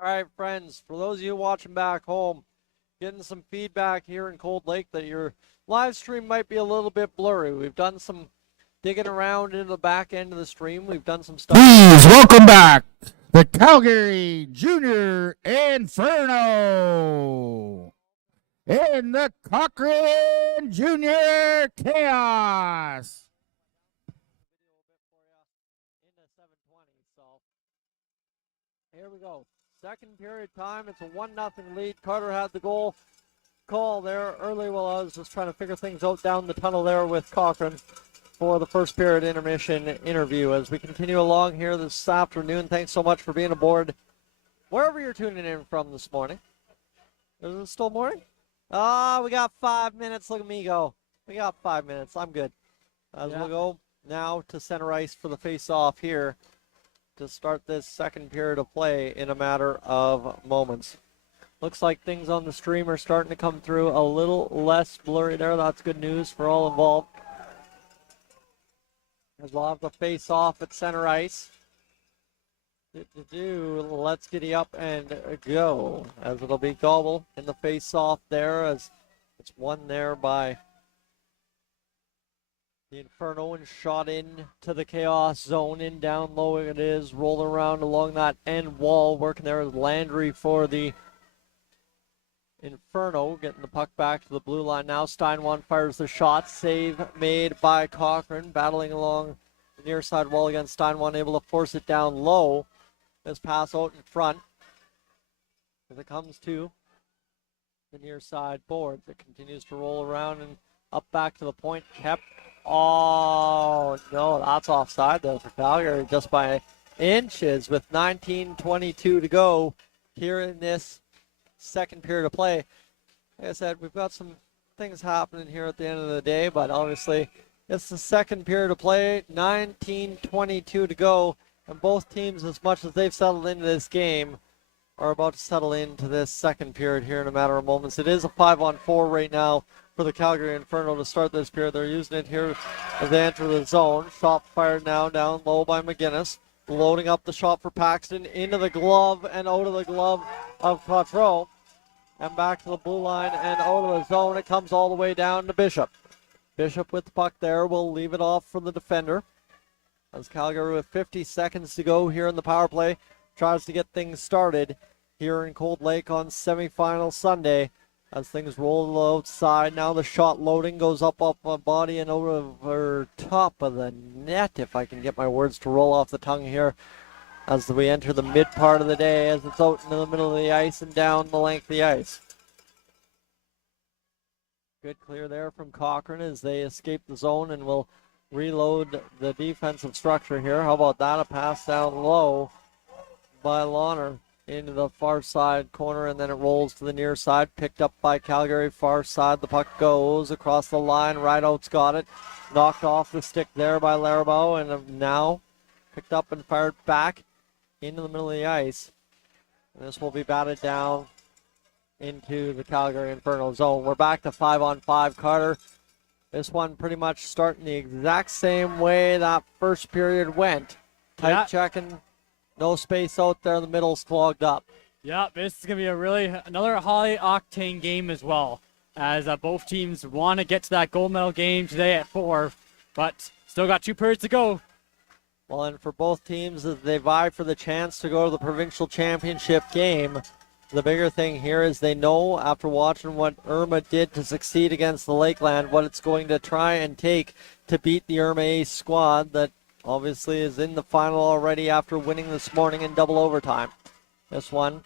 All right, friends, for those of you watching back home, getting some feedback here in Cold Lake that your live stream might be a little bit blurry. We've done some digging around into the back end of the stream. We've done some stuff. Please welcome back the Calgary Junior Inferno in the Cochrane Junior Chaos. Into 720. So here we go. Second period time. It's a 1-0 lead. Carter had the goal call there early while I was just trying to figure things out down the tunnel there with Cochrane for the first period intermission interview. As we continue along here this afternoon, thanks so much for being aboard wherever you're tuning in from this morning. Is it still morning? We got 5 minutes. Look at me go. We got 5 minutes. I'm good. As we'll go now to center ice for the face-off here to start this second period of play in a matter of moments. Looks like things on the stream are starting to come through a little less blurry there. That's good news for all involved. As we'll have the face-off at center ice. Let's giddy up and go. As it'll be Gobble in the face-off there, as it's won there by the Inferno and shot in to the Chaos zone. In down low it is, rolling around along that end wall, working there as Landry for the Inferno, getting the puck back to the blue line now. Steinwan fires the shot, save made by Cochrane, battling along the near side wall against Steinwan, able to force it down low. This pass out in front as it comes to the near side boards. It continues to roll around and up back to the point, kept. Oh, no, that's offside though for Calgary just by inches with 19:22 to go here in this second period of play. Like I said, we've got some things happening here at the end of the day, but obviously it's the second period of play, 19:22 to go, and both teams, as much as they've settled into this game, are about to settle into this second period here in a matter of moments. It is a 5-on-4 right now for the Calgary Inferno to start this period. They're using it here as they enter the zone. Shot fired now down low by McGinnis. Loading up the shot for Paxton into the glove and out of the glove of Cochrane. And back to the blue line and out of the zone. It comes all the way down to Bishop. Bishop with the puck there will leave it off for the defender. As Calgary with 50 seconds to go here in the power play tries to get things started here in Cold Lake on semifinal Sunday. As things roll outside, now the shot loading goes up a body and over top of the net, if I can get my words to roll off the tongue here, as we enter the mid part of the day, as it's out into the middle of the ice and down the length of the ice. Good clear there from Cochrane as they escape the zone and will reload the defensive structure here. How about that? A pass down low by Lawner into the far side corner, and then it rolls to the near side, picked up by Calgary. Far side, the puck goes across the line. Rideout's got it, knocked off the stick there by Larabeau, and now picked up and fired back into the middle of the ice. And this will be batted down into the Calgary Inferno zone. We're back to 5-on-5. Carter, this one pretty much starting the exact same way that first period went. Tight checking. No space out there. The middle's clogged up. Yeah, this is going to be another high-octane game as well, as both teams want to get to that gold medal game today at 4, but still got 2 periods to go. Well, and for both teams, as they vie for the chance to go to the provincial championship game, the bigger thing here is they know, after watching what Irma did to succeed against the Lakeland, what it's going to try and take to beat the Irma Ace squad that obviously is in the final already after winning this morning in double overtime. This one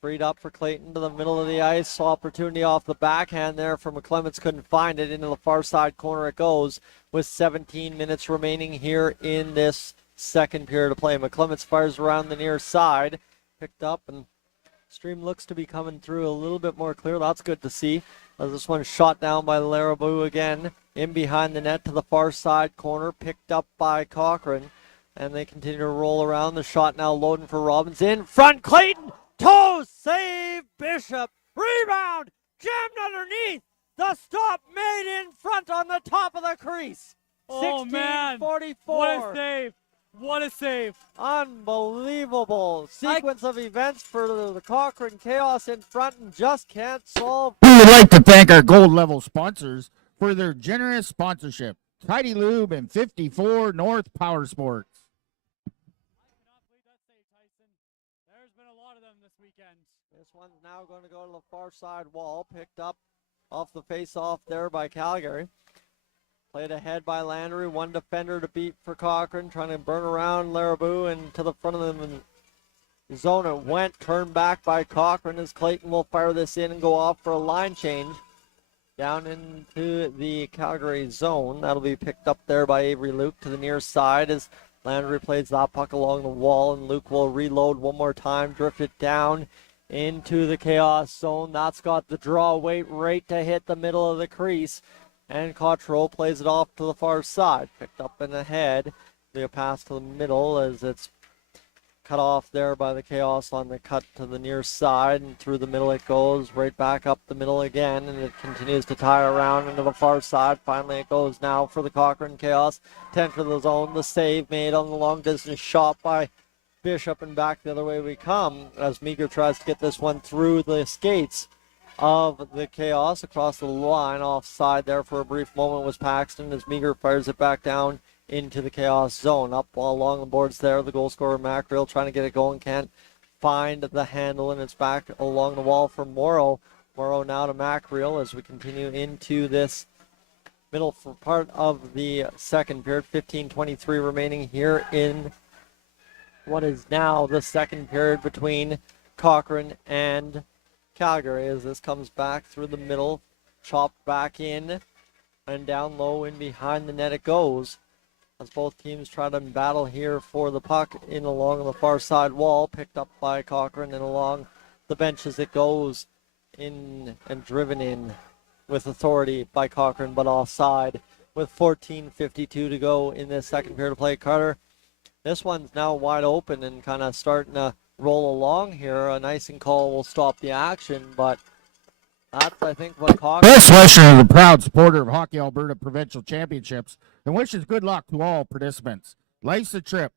freed up for Clayton to the middle of the ice. Opportunity off the backhand there for McClements. Couldn't find it. Into the far side corner it goes with 17 minutes remaining here in this second period of play. McClements fires around the near side. Picked up, and stream looks to be coming through a little bit more clear. That's good to see. As this one shot down by Larabeau again. In behind the net to the far side corner, picked up by Cochrane, and they continue to roll around. The shot now loading for Robbins. In front, Clayton, toe save, Bishop, rebound, jammed underneath. The stop made in front on the top of the crease. Oh man, 16:44. what a save. What a save. Unbelievable sequence of events for the Cochrane Chaos in front and just can't solve. We would like to thank our gold level sponsors for their generous sponsorship. Tidy Lube and 54 North Power Sports. I cannot believe that save, Tyson. There's been a lot of them this weekend. This one's now going to go to the far side wall, picked up off the face-off there by Calgary. Played ahead by Landry, one defender to beat for Cochrane, trying to burn around Larabou and to the front of them in zone it went, turned back by Cochrane as Clayton will fire this in and go off for a line change down into the Calgary zone. That'll be picked up there by Avery Luke to the near side as Landry plays that puck along the wall, and Luke will reload one more time, drift it down into the Chaos zone. That's got the draw weight right to hit the middle of the crease. And Cottrell plays it off to the far side. Picked up and ahead. The pass to the middle as it's cut off there by the Chaos on the cut to the near side. And through the middle it goes. Right back up the middle again. And it continues to tie around into the far side. Finally it goes now for the Cochrane Chaos. 10 for the zone. The save made on the long distance shot by Bishop. And back the other way we come as Meager tries to get this one through the skates of the Chaos across the line. Offside there for a brief moment was Paxton as Meager fires it back down into the Chaos zone. Up along the boards there, the goal scorer Mackreel trying to get it going, can't find the handle, and it's back along the wall for Morrow. Morrow now to Mackreel as we continue into this middle part of the second period. 15:23 remaining here in what is now the second period between Cochrane and Calgary as this comes back through the middle, chopped back in, and down low in behind the net it goes. As both teams try to battle here for the puck in along the far side wall, picked up by Cochrane and along the bench as it goes in and driven in with authority by Cochrane, but offside with 14:52 to go in this second period of play. Carter, this one's now wide open and kind of starting to roll along here. An icing call will stop the action, but that's, I think, what Cochrane... Best Western is a proud supporter of Hockey Alberta Provincial Championships and wishes good luck to all participants. Life's a trip.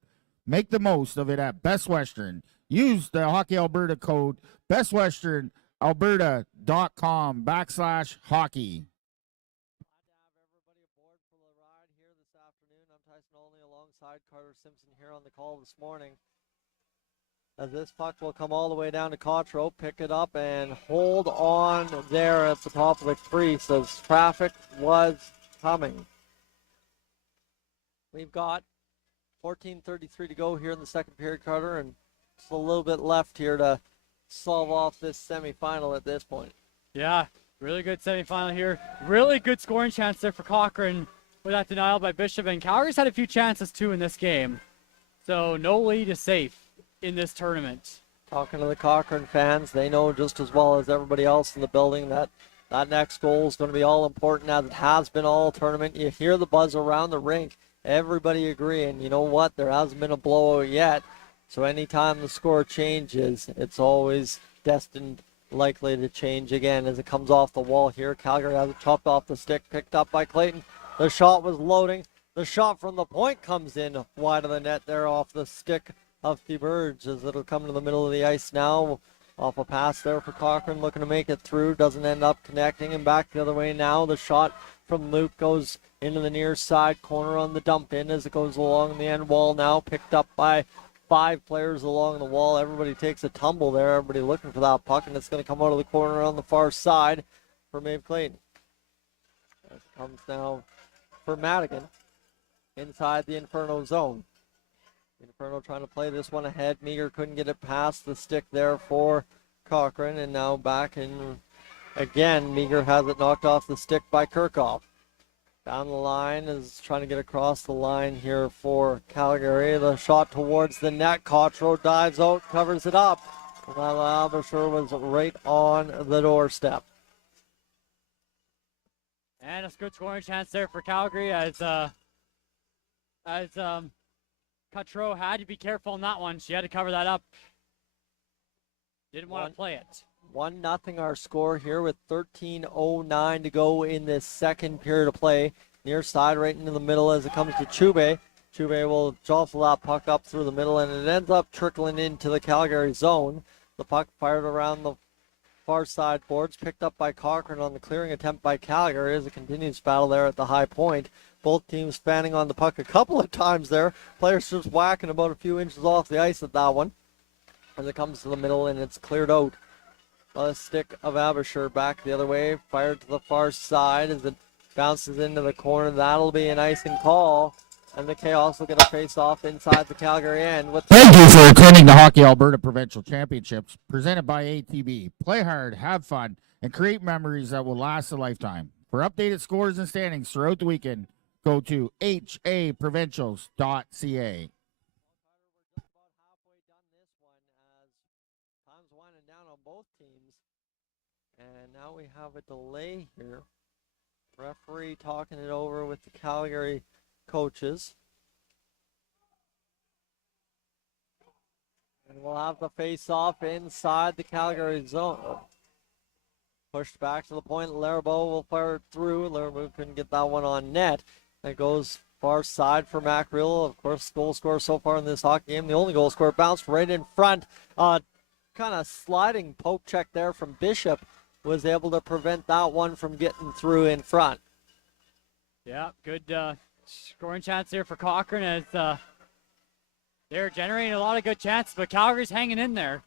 Make the most of it at Best Western. Use the Hockey Alberta code bestwesternalberta.com/hockey. Alongside Carter Simpson here on the call this morning. As this puck will come all the way down to Cottrell, pick it up and hold on there at the top of the crease as traffic was coming. We've got 14:33 to go here in the second period, Carter, and just a little bit left here to solve off this semifinal at this point. Yeah, really good semifinal here. Really good scoring chance there for Cochrane with that denial by Bishop, and Calgary's had a few chances too in this game. So no lead is safe in this tournament. Talking to the Cochrane fans, they know just as well as everybody else in the building that that next goal is going to be all important, as it has been all tournament. You hear the buzz around the rink, everybody agreeing, you know what, there hasn't been a blowout yet. So anytime the score changes, it's always destined likely to change again as it comes off the wall here. Calgary has it chopped off the stick, picked up by Clayton. The shot was loading. The shot from the point comes in wide of the net there off the stick of Thieberge as it'll come to the middle of the ice now. Off a pass there for Cochrane, looking to make it through. Doesn't end up connecting, and back the other way now. The shot from Luke goes into the near side corner on the dump in as it goes along the end wall now. Picked up by 5 players along the wall. Everybody takes a tumble there. Everybody looking for that puck, and it's going to come out of the corner on the far side for Maeve Clayton. It comes now for Madigan inside the Inferno zone. Inferno trying to play this one ahead. Meager couldn't get it past the stick there for Cochrane, and now back in again. Meager has it knocked off the stick by Kirchhoff. Down the line is trying to get across the line here for Calgary. The shot towards the net. Cottrell dives out, covers it up. Well, Albasher was right on the doorstep. And a good scoring chance there for Calgary as Cottrell had to be careful on that one. She had to cover that up. Didn't want to play it. 1-0 our score here with 13:09 to go in this second period of play. Near side right into the middle as it comes to Chube. Chube will jostle that puck up through the middle, and it ends up trickling into the Calgary zone. The puck fired around the far side boards, picked up by Cochrane on the clearing attempt by Calgary. As a continuous battle there at the high point. Both teams fanning on the puck a couple of times there. Players just whacking about a few inches off the ice at that one. As it comes to the middle and it's cleared out. A stick of Abisher back the other way, fired to the far side as it bounces into the corner. That'll be an icing call. And the Chaos will get a face-off inside the Calgary end. Thank you for attending the Hockey Alberta Provincial Championships presented by ATB. Play hard, have fun, and create memories that will last a lifetime. For updated scores and standings throughout the weekend, go to haprovincials.ca. Time's winding down on both teams. And now we have a delay here. Referee talking it over with the Calgary coaches. And we'll have the face-off inside the Calgary zone. Pushed back to the point. Larabeau will fire it through. Larabeau couldn't get that one on net. It goes far side for Mackerel. Of course, goal scorer so far in this hockey game. The only goal scorer bounced right in front. Kind of sliding poke check there from Bishop was able to prevent that one from getting through in front. Yeah, good scoring chance here for Cochrane as they're generating a lot of good chances, but Calgary's hanging in there.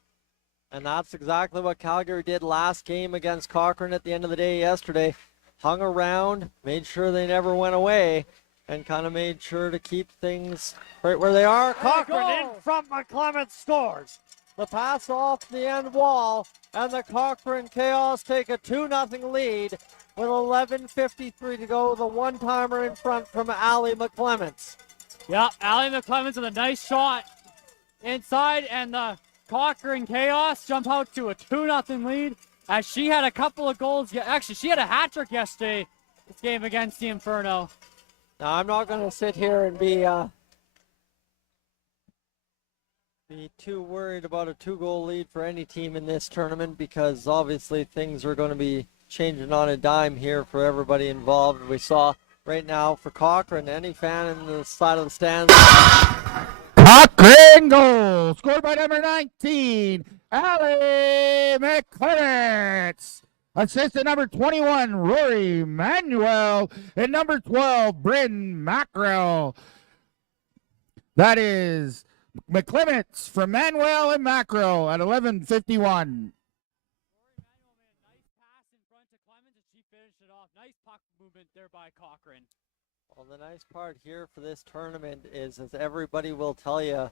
And that's exactly what Calgary did last game against Cochrane at the end of the day yesterday. Hung around, made sure they never went away, and kind of made sure to keep things right where they are. Cochrane in front, McClement scores. The pass off the end wall, and the Cochrane Chaos take a 2-0 lead with 11:53 to go. The one-timer in front from Ali McClements. Yeah, Ali McClements with a nice shot inside, and the Cochrane Chaos jump out to a 2-0 lead as she had a couple of goals. Actually, she had a hat trick yesterday this game against the Inferno. Now, I'm not going to sit here and be too worried about a 2-goal lead for any team in this tournament, because obviously things are going to be changing on a dime here for everybody involved. We saw right now for Cochrane, any fan in the side of the stands. Cochrane goal scored by number 19, Ali McClements. Assist to number 21, Rory Manuel, and number 12, Bryn Mackerel. That is McClements from Manuel and Mackerel at 11:51. There by Cochrane. Well, the nice part here for this tournament is, as everybody will tell you,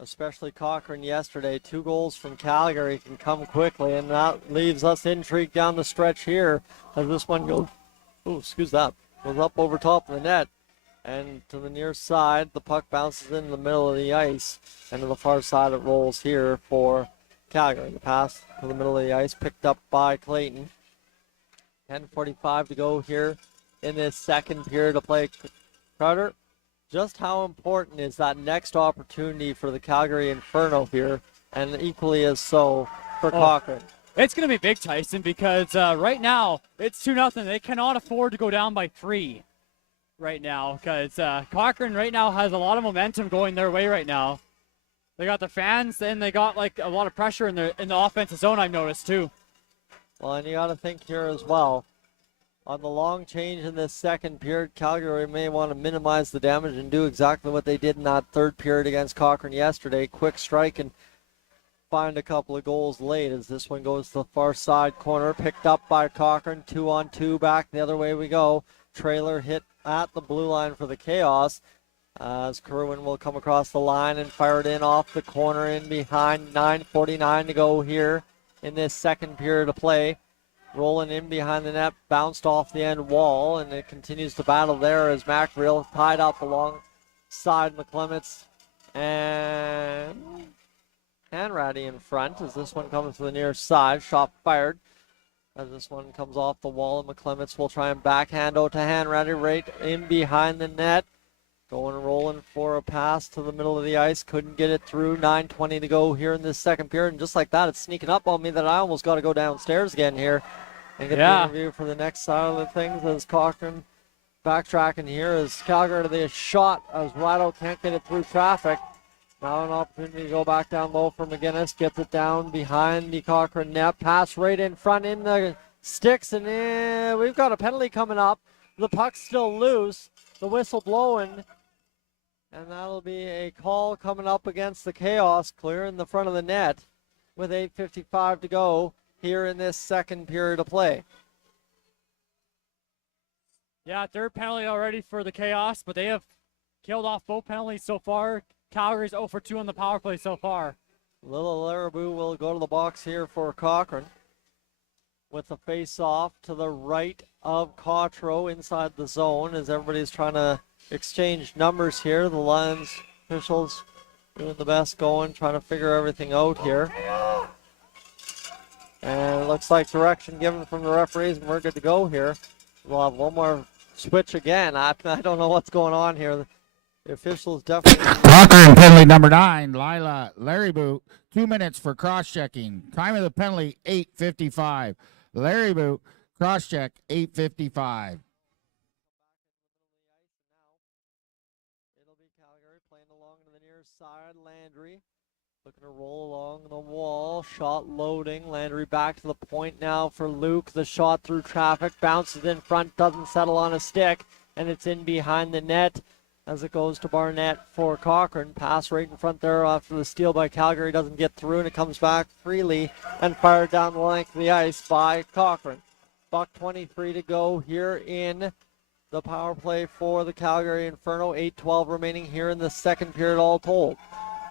especially Cochrane yesterday, 2 goals from Calgary can come quickly, and that leaves us intrigued down the stretch here as this one goes, goes up over top of the net, and to the near side, the puck bounces in the middle of the ice, and to the far side it rolls here for Calgary. The pass to the middle of the ice picked up by Clayton. 10:45 to go here in this second period of play. Carter, just how important is that next opportunity for the Calgary Inferno here, and equally as so for Cochrane? It's going to be big, Tyson, because right now it's 2-0. They cannot afford to go down by 3 right now, because Cochrane right now has a lot of momentum going their way right now. They got the fans, and they got like a lot of pressure in the offensive zone, I've noticed too. Well, and you got to think here as well. On the long change in this second period, Calgary may want to minimize the damage and do exactly what they did in that third period against Cochrane yesterday. Quick strike and find a couple of goals late as this one goes to the far side corner. Picked up by Cochrane. 2-on-2 back the other way we go. Trailer hit at the blue line for the Chaos. As Kerwin will come across the line and fire it in off the corner in behind. 9:49 to go here in this second period of play. Rolling in behind the net, bounced off the end wall, and it continues to battle there as Mackerel tied up alongside McClements and Hanratty in front as this one comes to the near side. Shot fired as this one comes off the wall, and McClements will try and backhand out to Hanratty right in behind the net. Going rolling for a pass to the middle of the ice. Couldn't get it through. 9:20 to go here in this second period. And just like that, it's sneaking up on me that I almost got to go downstairs again here and get the interview for the next side of the things as Cochrane backtracking here as Calgary, the shot as Rideout can't get it through traffic. Now an opportunity to go back down low for McGinnis. Gets it down behind the Cochrane net. Pass right in front in the sticks, and we've got a penalty coming up. The puck's still loose. The whistle blowing. And that'll be a call coming up against the Chaos, clear in the front of the net with 8:55 to go here in this second period of play. Yeah, third penalty already for the Chaos, but they have killed off both penalties so far. Calgary's 0 for 2 on the power play so far. Little Larabou will go to the box here for Cochrane with the face-off to the right of Cotro inside the zone as everybody's trying to exchange numbers here. The Lions officials doing the best going, trying to figure everything out here. And it looks like direction given from the referees, and we're good to go here. We'll have one more switch again. I don't know what's going on here. The officials definitely... Cochrane penalty number 9, Lila Larabou, 2 minutes for cross-checking. Time of the penalty, 8:55. Larabou, cross-check, 8:55. It'll be Calgary playing along to the near side. Landry looking to roll along the wall. Shot loading. Landry back to the point now for Luke. The shot through traffic. Bounces in front. Doesn't settle on a stick. And it's in behind the net as it goes to Barnett for Cochrane. Pass right in front there after the steal by Calgary. Doesn't get through, and it comes back freely and fired down the length of the ice by Cochrane. $1:23 to go here in the power play for the Calgary Inferno. 8:12 remaining here in the second period all told.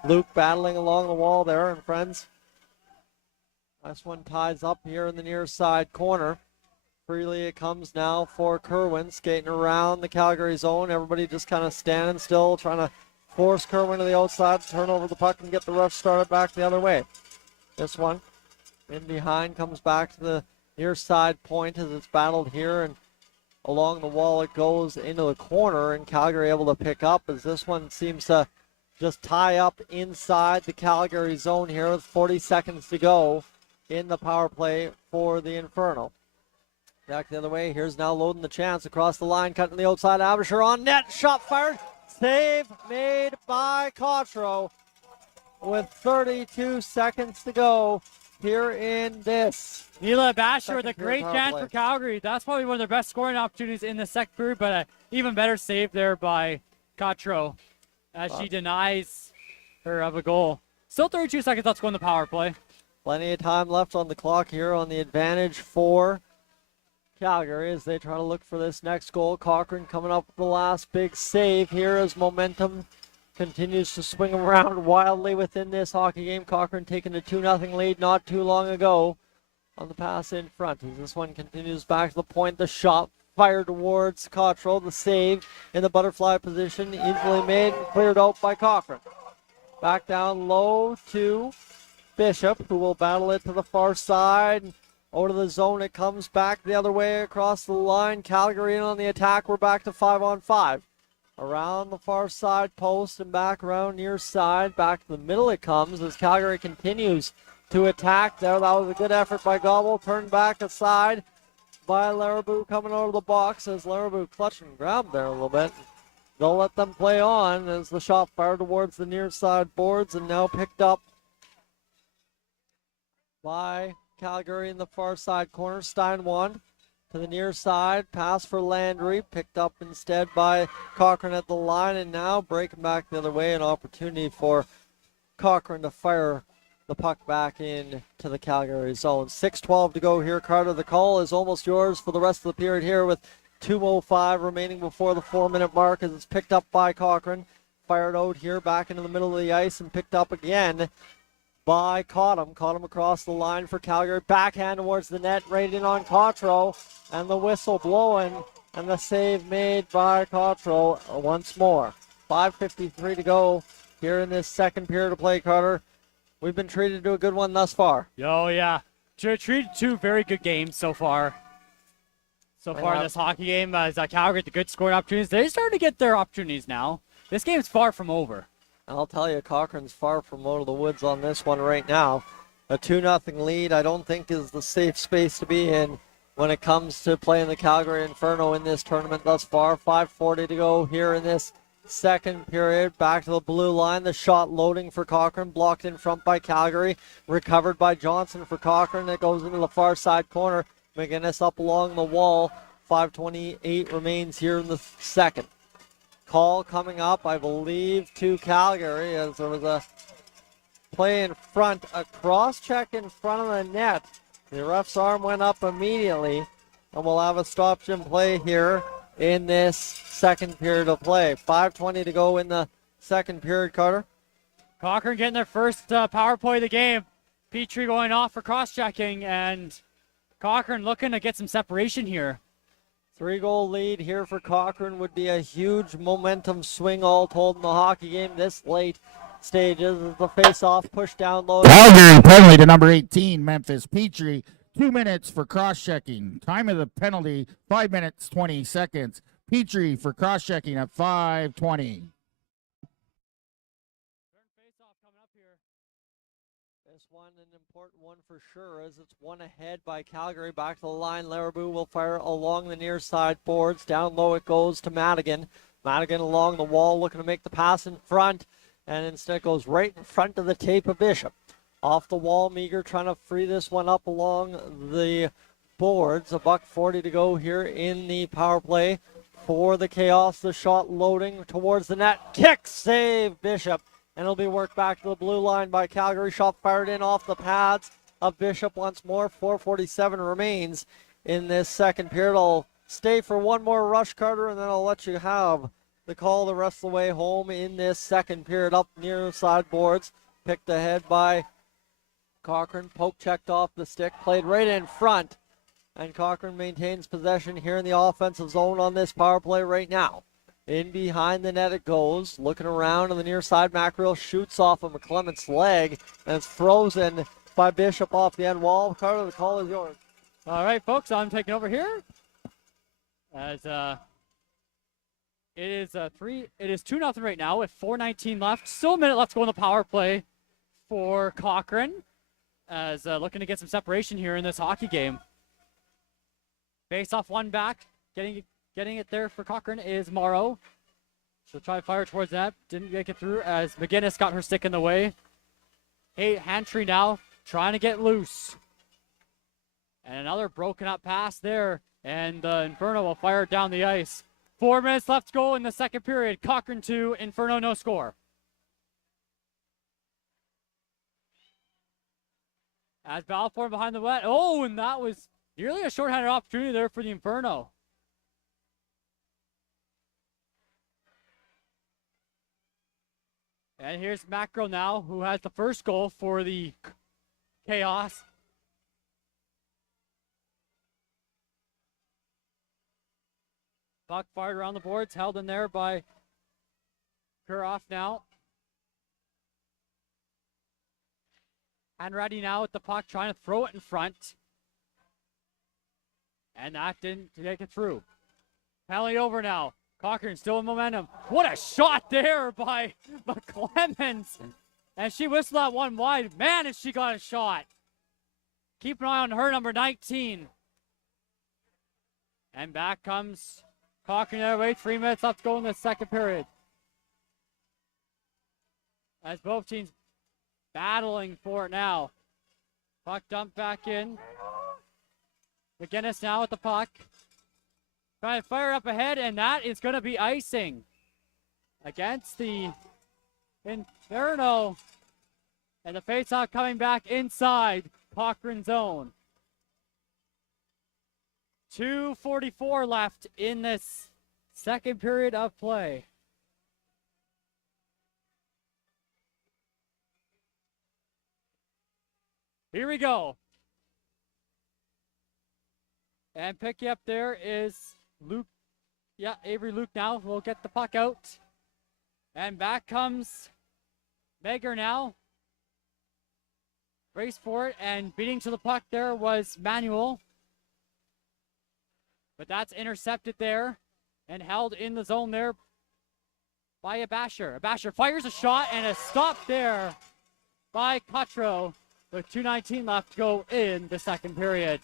Luke battling along the wall there, and friends, this one ties up here in the near side corner. Freely it comes now for Kerwin, skating around the Calgary zone. Everybody just kind of standing still, trying to force Kerwin to the outside, turn over the puck and get the rush started back the other way. This one in behind comes back to the near side point as it's battled here, and along the wall it goes into the corner, and Calgary able to pick up as this one seems to just tie up inside the Calgary zone here with 40 seconds to go in the power play for the Inferno. Back the other way. Here's now loading the chance across the line, cutting the outside. Abisher on net. Shot fired. Save made by Cotro with 32 seconds to go here in this. Nila Basher with a second great period chance power for play. Calgary. That's probably one of their best scoring opportunities in the second period, but an even better save there by Cotro as she denies her of a goal. Still 32 seconds left to go in the power play. Plenty of time left on the clock here on the advantage for Calgary as they try to look for this next goal. Cochrane coming up with the last big save here as momentum continues to swing around wildly within this hockey game. Cochrane taking a 2-0 lead not too long ago on the pass in front. As this one continues back to the point, the shot fired towards Cottrell. The save in the butterfly position, easily made and cleared out by Cochrane. Back down low to Bishop, who will battle it to the far side. Over to the zone, it comes back the other way across the line. Calgary in on the attack. We're back to 5-on-5. Around the far side post and back around near side. Back to the middle it comes as Calgary continues to attack there. That was a good effort by Gobble. Turned back aside by Larabou coming out of the box as Larabou clutched and grabbed there a little bit. They'll let them play on as the shot fired towards the near side boards and now picked up by Calgary in the far side corner. Stein one to the near side. Pass for Landry. Picked up instead by Cochrane at the line. And now breaking back the other way. An opportunity for Cochrane to fire the puck back in to the Calgary zone. 6:12 to go here. Carter, the call is almost yours for the rest of the period here with 2:05 remaining before the 4-minute mark as it's picked up by Cochrane. Fired out here back into the middle of the ice and picked up again by Cottam. Cottam across the line for Calgary. Backhand towards the net, right in on Cottrell. And the whistle blowing and the save made by Cottrell once more. 5:53 to go here in this second period of play, Carter. We've been treated to a good one thus far. Oh, yeah. Treated two very good games so far. In this hockey game, as Calgary get the good scoring opportunities. They're starting to get their opportunities now. This game's far from over. I'll tell you, Cochrane's far from out of the woods on this one right now. A 2-0 lead, I don't think, is the safe space to be in when it comes to playing the Calgary Inferno in this tournament thus far. 5:40 to go here in this second period. Back to the blue line. The shot loading for Cochrane. Blocked in front by Calgary. Recovered by Johnson for Cochrane. It goes into the far side corner. McGinnis up along the wall. 5:28 remains here in the second. Call coming up, I believe, to Calgary as there was a play in front, a cross check in front of the net. The ref's arm went up immediately, and we'll have a stoppage in play here in this second period of play. 5:20 to go in the second period, Carter. Cochrane getting their first power play of the game. Petrie going off for cross-checking, and Cochrane looking to get some separation here. 3-goal lead here for Cochrane would be a huge momentum swing all told in the hockey game this late stages. As the face-off push down low. Calgary penalty to number 18, Memphis Petrie. 2 minutes for cross-checking. Time of the penalty, 5 minutes, 20 seconds. Petrie for cross-checking at 5:20. This one an important one for sure as it's one ahead by Calgary. Back to the line. Larabou will fire along the near side boards. Down low it goes to Madigan. Madigan along the wall looking to make the pass in front, and instead goes right in front of the tape of Bishop. Off the wall, Meager trying to free this one up along the boards. $1:40 to go here in the power play for the Chaos. The shot loading towards the net. Kick save Bishop. And it'll be worked back to the blue line by Calgary. Shot fired in off the pads of Bishop once more. 4:47 remains in this second period. I'll stay for one more rush, Carter, and then I'll let you have the call the rest of the way home in this second period. Up near the sideboards. Picked ahead by Cochrane. Poke checked off the stick. Played right in front. And Cochrane maintains possession here in the offensive zone on this power play right now. In behind the net it goes. Looking around on the near side. Mackerel shoots off of McClement's leg. And it's frozen by Bishop off the end wall. Carter, the call is yours. All right, folks, I'm taking over here. As it is 2-0 right now with 4:19 left. Still a minute left to go in the power play for Cochrane. As looking to get some separation here in this hockey game. Face off one back. Getting it there for Cochrane is Morrow. She'll try to fire towards that. Didn't make it through as McGinnis got her stick in the way. Hey, Hantry now trying to get loose. And another broken up pass there. And Inferno will fire it down the ice. 4 minutes left to go in the second period. Cochrane 2, Inferno no score. As Balfour behind the net. Oh, and that was nearly a shorthanded opportunity there for the Inferno. And here's Macro now, who has the first goal for the Chaos. Puck fired around the boards, held in there by Kuroff now. Hanratty now with the puck, trying to throw it in front. And that didn't take it through. Penalty over now. Cochrane still in momentum. What a shot there by McClemens. And she whistled that one wide. Man, has she got a shot. Keep an eye on her, number 19. And back comes Cochrane the other way. 3 minutes left to go in the second period. As both teams battling for it now. Puck dumped back in. McGinnis now with the puck. Trying to fire up ahead, and that is going to be icing against the Inferno. And the faceoff coming back inside Cochrane zone. 2:44 left in this second period of play. Here we go. And pick you up there is Luke. Yeah, Avery Luke now will get the puck out. And back comes Megger now. Race for it, and beating to the puck there was Manuel. But that's intercepted there and held in the zone there by a Basher. A Basher fires a shot and a stop there by Cotro with 2:19 left to go in the second period.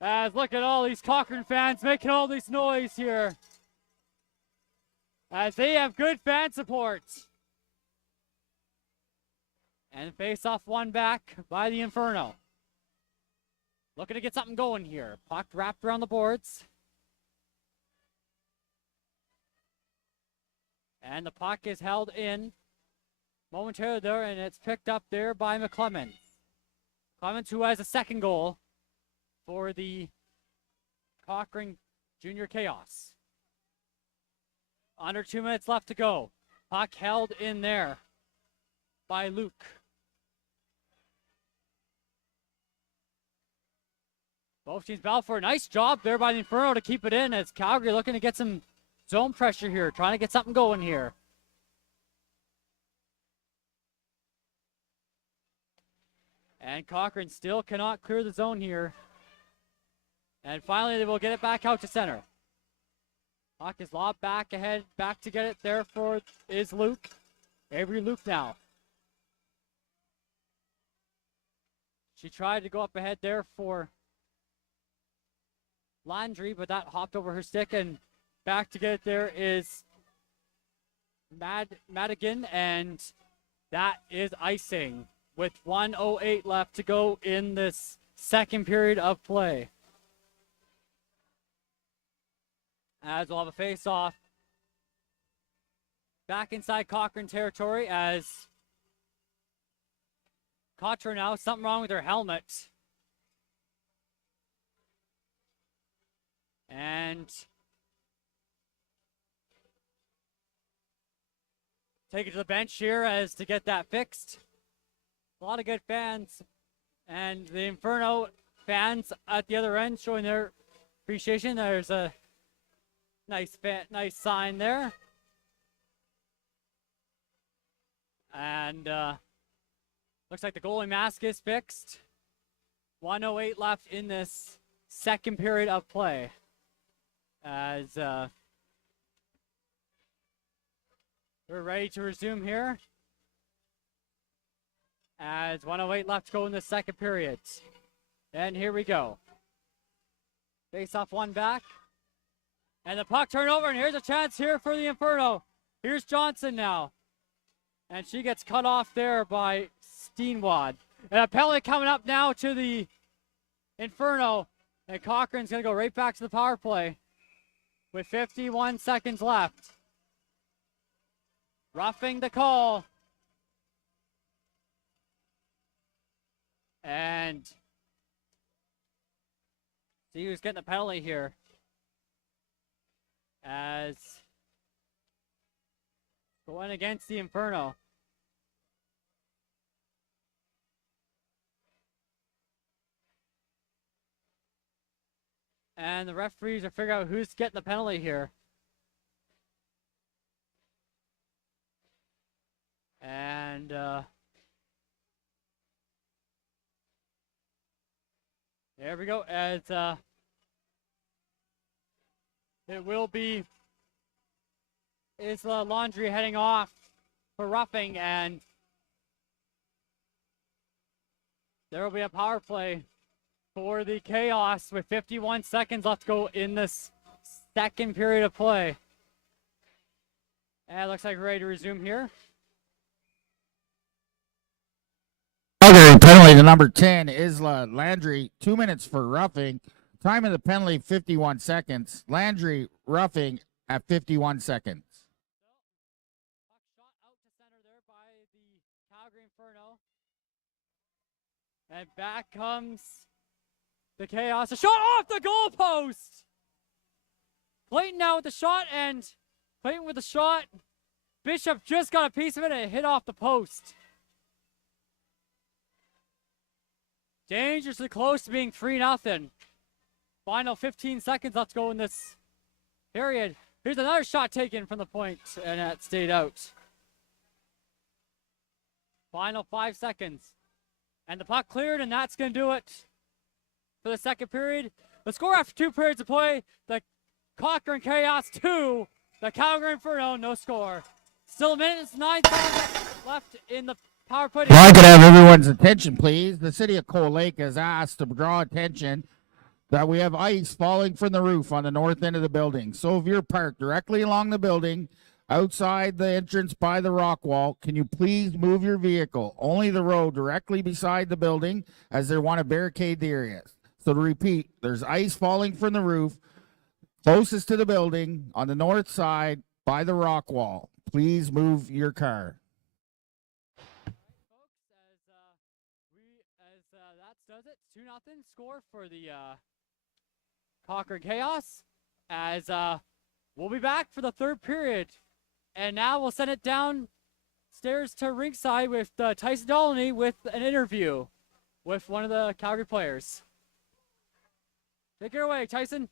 As look at all these Cochrane fans making all this noise here. As they have good fan support. And face off one back by the Inferno. Looking to get something going here. Puck wrapped around the boards. And the puck is held in momentarily there, and it's picked up there by McClemens. Clemens, who has a second goal for the Cochrane Junior Chaos. Under 2 minutes left to go. Puck held in there by Luke. Both teams battle for a nice job there by the Inferno to keep it in, as Calgary looking to get some zone pressure here, trying to get something going here. And Cochrane still cannot clear the zone here. And finally they will get it back out to center. Puck is lobbed back ahead, back to get it there for is Luke. Avery Luke now. She tried to go up ahead there for Landry, but that hopped over her stick, and back to get it there is Madigan, and that is icing with 1:08 left to go in this second period of play. As we'll have a face-off back inside Cochrane territory, as Cochrane now, something wrong with her helmet. And take it to the bench here as to get that fixed. A lot of good fans, and the Inferno fans at the other end showing their appreciation. There's a nice sign there. And looks like the goalie mask is fixed. 1:08 left in this second period of play. As we're ready to resume here. As 1:08 left to go in the second period. And here we go. Face off one back. And the puck turnover, and here's a chance here for the Inferno. Here's Johnson now. And she gets cut off there by Steenwad. And a penalty coming up now to the Inferno. And Cochrane's going to go right back to the power play with 51 seconds left. Roughing the call. And see who's getting the penalty here. As going against the Inferno. And the referees are figuring out who's getting the penalty here. And there we go. As it will be Isla Laundry heading off for roughing, and there will be a power play for the Chaos with 51 seconds left to go in this second period of play. And it looks like we're ready to resume here. Calgary penalty to number 10, Isla Landry, 2 minutes for roughing. Time of the penalty, 51 seconds. Landry roughing at 51 seconds. Puck shot out to center there by the Calgary Inferno. And back comes the Chaos. A shot off the goalpost! Clayton now with the shot, and Clayton with the shot. Bishop just got a piece of it, and it hit off the post. Dangerously close to being 3-0. Final 15 seconds left to go in this period. Here's another shot taken from the point, and that stayed out. Final 5 seconds. And the puck cleared, and that's going to do it for the second period. The score after 2 periods of play, the Cochrane Chaos 2, the Calgary Inferno, no score. Still a minute and 9 seconds left in the power play. Well, I could have everyone's attention, please. The city of Cold Lake has asked to draw attention that we have ice falling from the roof on the north end of the building. So if you're parked directly along the building, outside the entrance by the rock wall, can you please move your vehicle? Only the road directly beside the building, as they want to barricade the area. So to repeat, there's ice falling from the roof closest to the building on the north side by the rock wall. Please move your car. Folks, that does it. 2-0 score for the Cochrane Chaos. As we'll be back for the third period, and now we'll send it downstairs to ringside with Tyson Dolany with an interview with one of the Calgary players. Take it away, Tyson.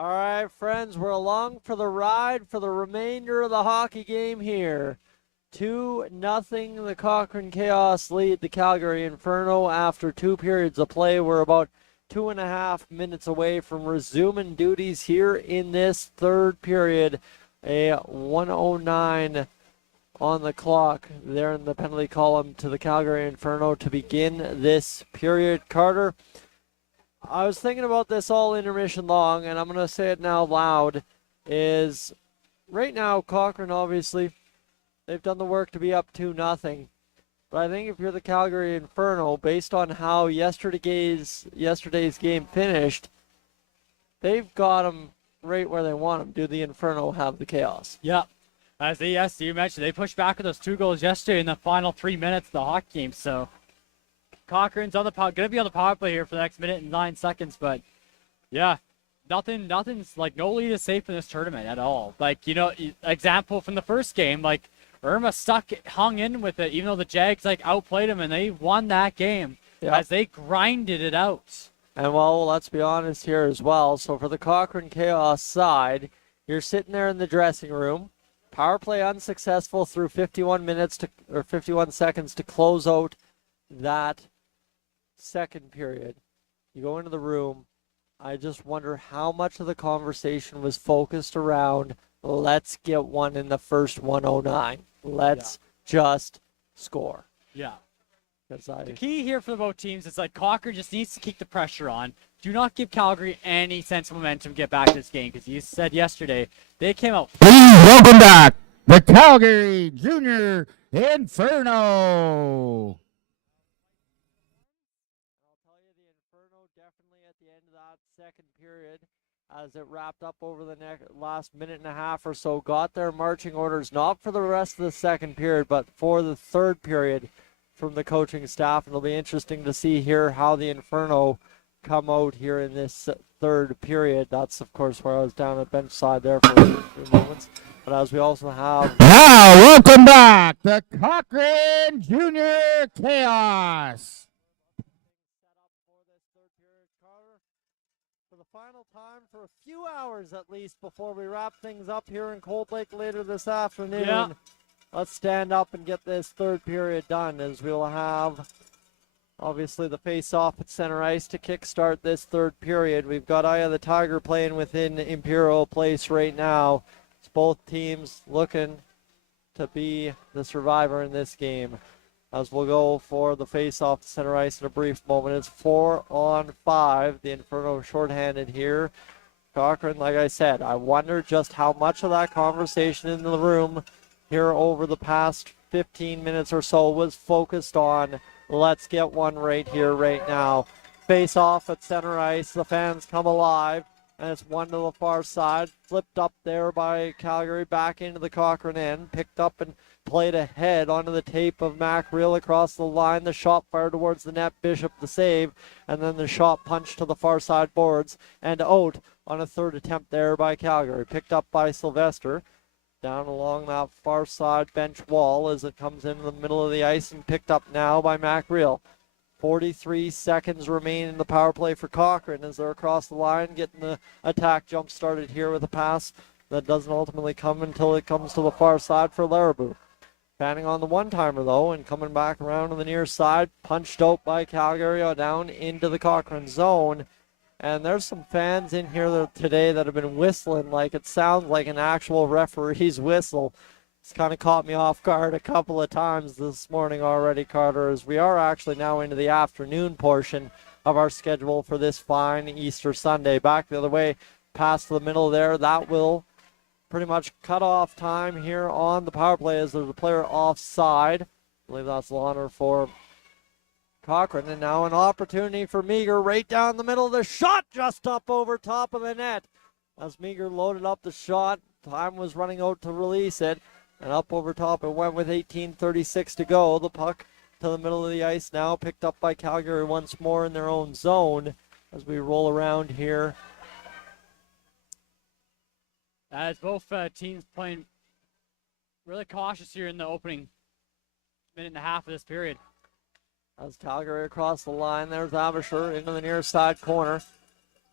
All right, friends, we're along for the ride for the remainder of the hockey game here. 2-0, the Cochrane Chaos lead the Calgary Inferno after 2 periods of play. We're about 2.5 minutes away from resuming duties here in this third period. A 1:09 on the clock there in the penalty column to the Calgary Inferno to begin this period. Carter, I was thinking about this all intermission long, and I'm going to say it now loud, is right now Cochrane, obviously, they've done the work to be up 2-0. But I think if you're the Calgary Inferno, based on how yesterday's game finished, they've got them right where they want them. Do the Inferno have the Chaos? Yeah. Yes, you mentioned, they pushed back with those 2 goals yesterday in the final 3 minutes of the hockey game, so Cochrane's on the going to be on the power play here for the next minute and 9 seconds, but yeah, nothing's like no lead is safe in this tournament at all. Like, you know, example from the first game, like Irma hung in with it, even though the Jags like outplayed them and they won that game as they grinded it out. And well, let's be honest here as well. So for the Cochrane Chaos side, you're sitting there in the dressing room, power play unsuccessful through 51 seconds to close out that second period. You go into the room. I just wonder how much of the conversation was focused around let's get one in the first 1:09. Let's just score. Yeah. The key here for both teams is like Cochrane just needs to keep the pressure on. Do not give Calgary any sense of momentum to get back to this game, because you said yesterday they came out. Please welcome back the Calgary Junior Inferno. Second period, as it wrapped up over the last minute and a half or so, got their marching orders not for the rest of the second period but for the third period from the coaching staff. And it'll be interesting to see here how the Inferno come out here in this third period. That's of course where I was down at bench side there for a few moments, but as we also have now welcome back the Cochrane Junior Chaos. Final time for a few hours at least before we wrap things up here in Cold Lake later this afternoon. Yeah. Let's stand up and get this third period done, as we'll have obviously the face-off at center ice to kickstart this third period. We've got Eye of the Tiger playing within Imperial Place right now. It's both teams looking to be the survivor in this game, as we'll go for the face-off center ice in a brief moment. It's 4-on-5. The Inferno shorthanded here. Cochrane, like I said, I wonder just how much of that conversation in the room here over the past 15 minutes or so was focused on let's get one right here, right now. Face-off at center ice. The fans come alive, and it's one to the far side. Flipped up there by Calgary, back into the Cochrane end. Picked up and played ahead onto the tape of Macreal across the line. The shot fired towards the net. Bishop the save, and then the shot punched to the far side boards and out on a third attempt there by Calgary. Picked up by Sylvester down along that far side bench wall as it comes into the middle of the ice, and picked up now by Macreal. 43 seconds remain in the power play for Cochrane as they're across the line, getting the attack jump started here with a pass that doesn't ultimately come until it comes to the far side for Larabou. Fanning on the one-timer, though, and coming back around on the near side, punched out by Calgary down into the Cochrane zone. And there's some fans in here today that have been whistling like it sounds like an actual referee's whistle. It's kind of caught me off guard a couple of times this morning already, Carter, as we are actually now into the afternoon portion of our schedule for this fine Easter Sunday. Back the other way, past the middle there, that will pretty much cut off time here on the power play as there's a player offside. I believe that's Launer for Cochrane, and now an opportunity for Meager right down the middle of the shot, just up over top of the net. As Meager loaded up the shot, time was running out to release it, and up over top it went with 18:36 to go. The puck to the middle of the ice now, picked up by Calgary once more in their own zone as we roll around here. As both teams playing really cautious here in the opening minute and a half of this period. As Calgary across the line, there's Abisher into the near side corner.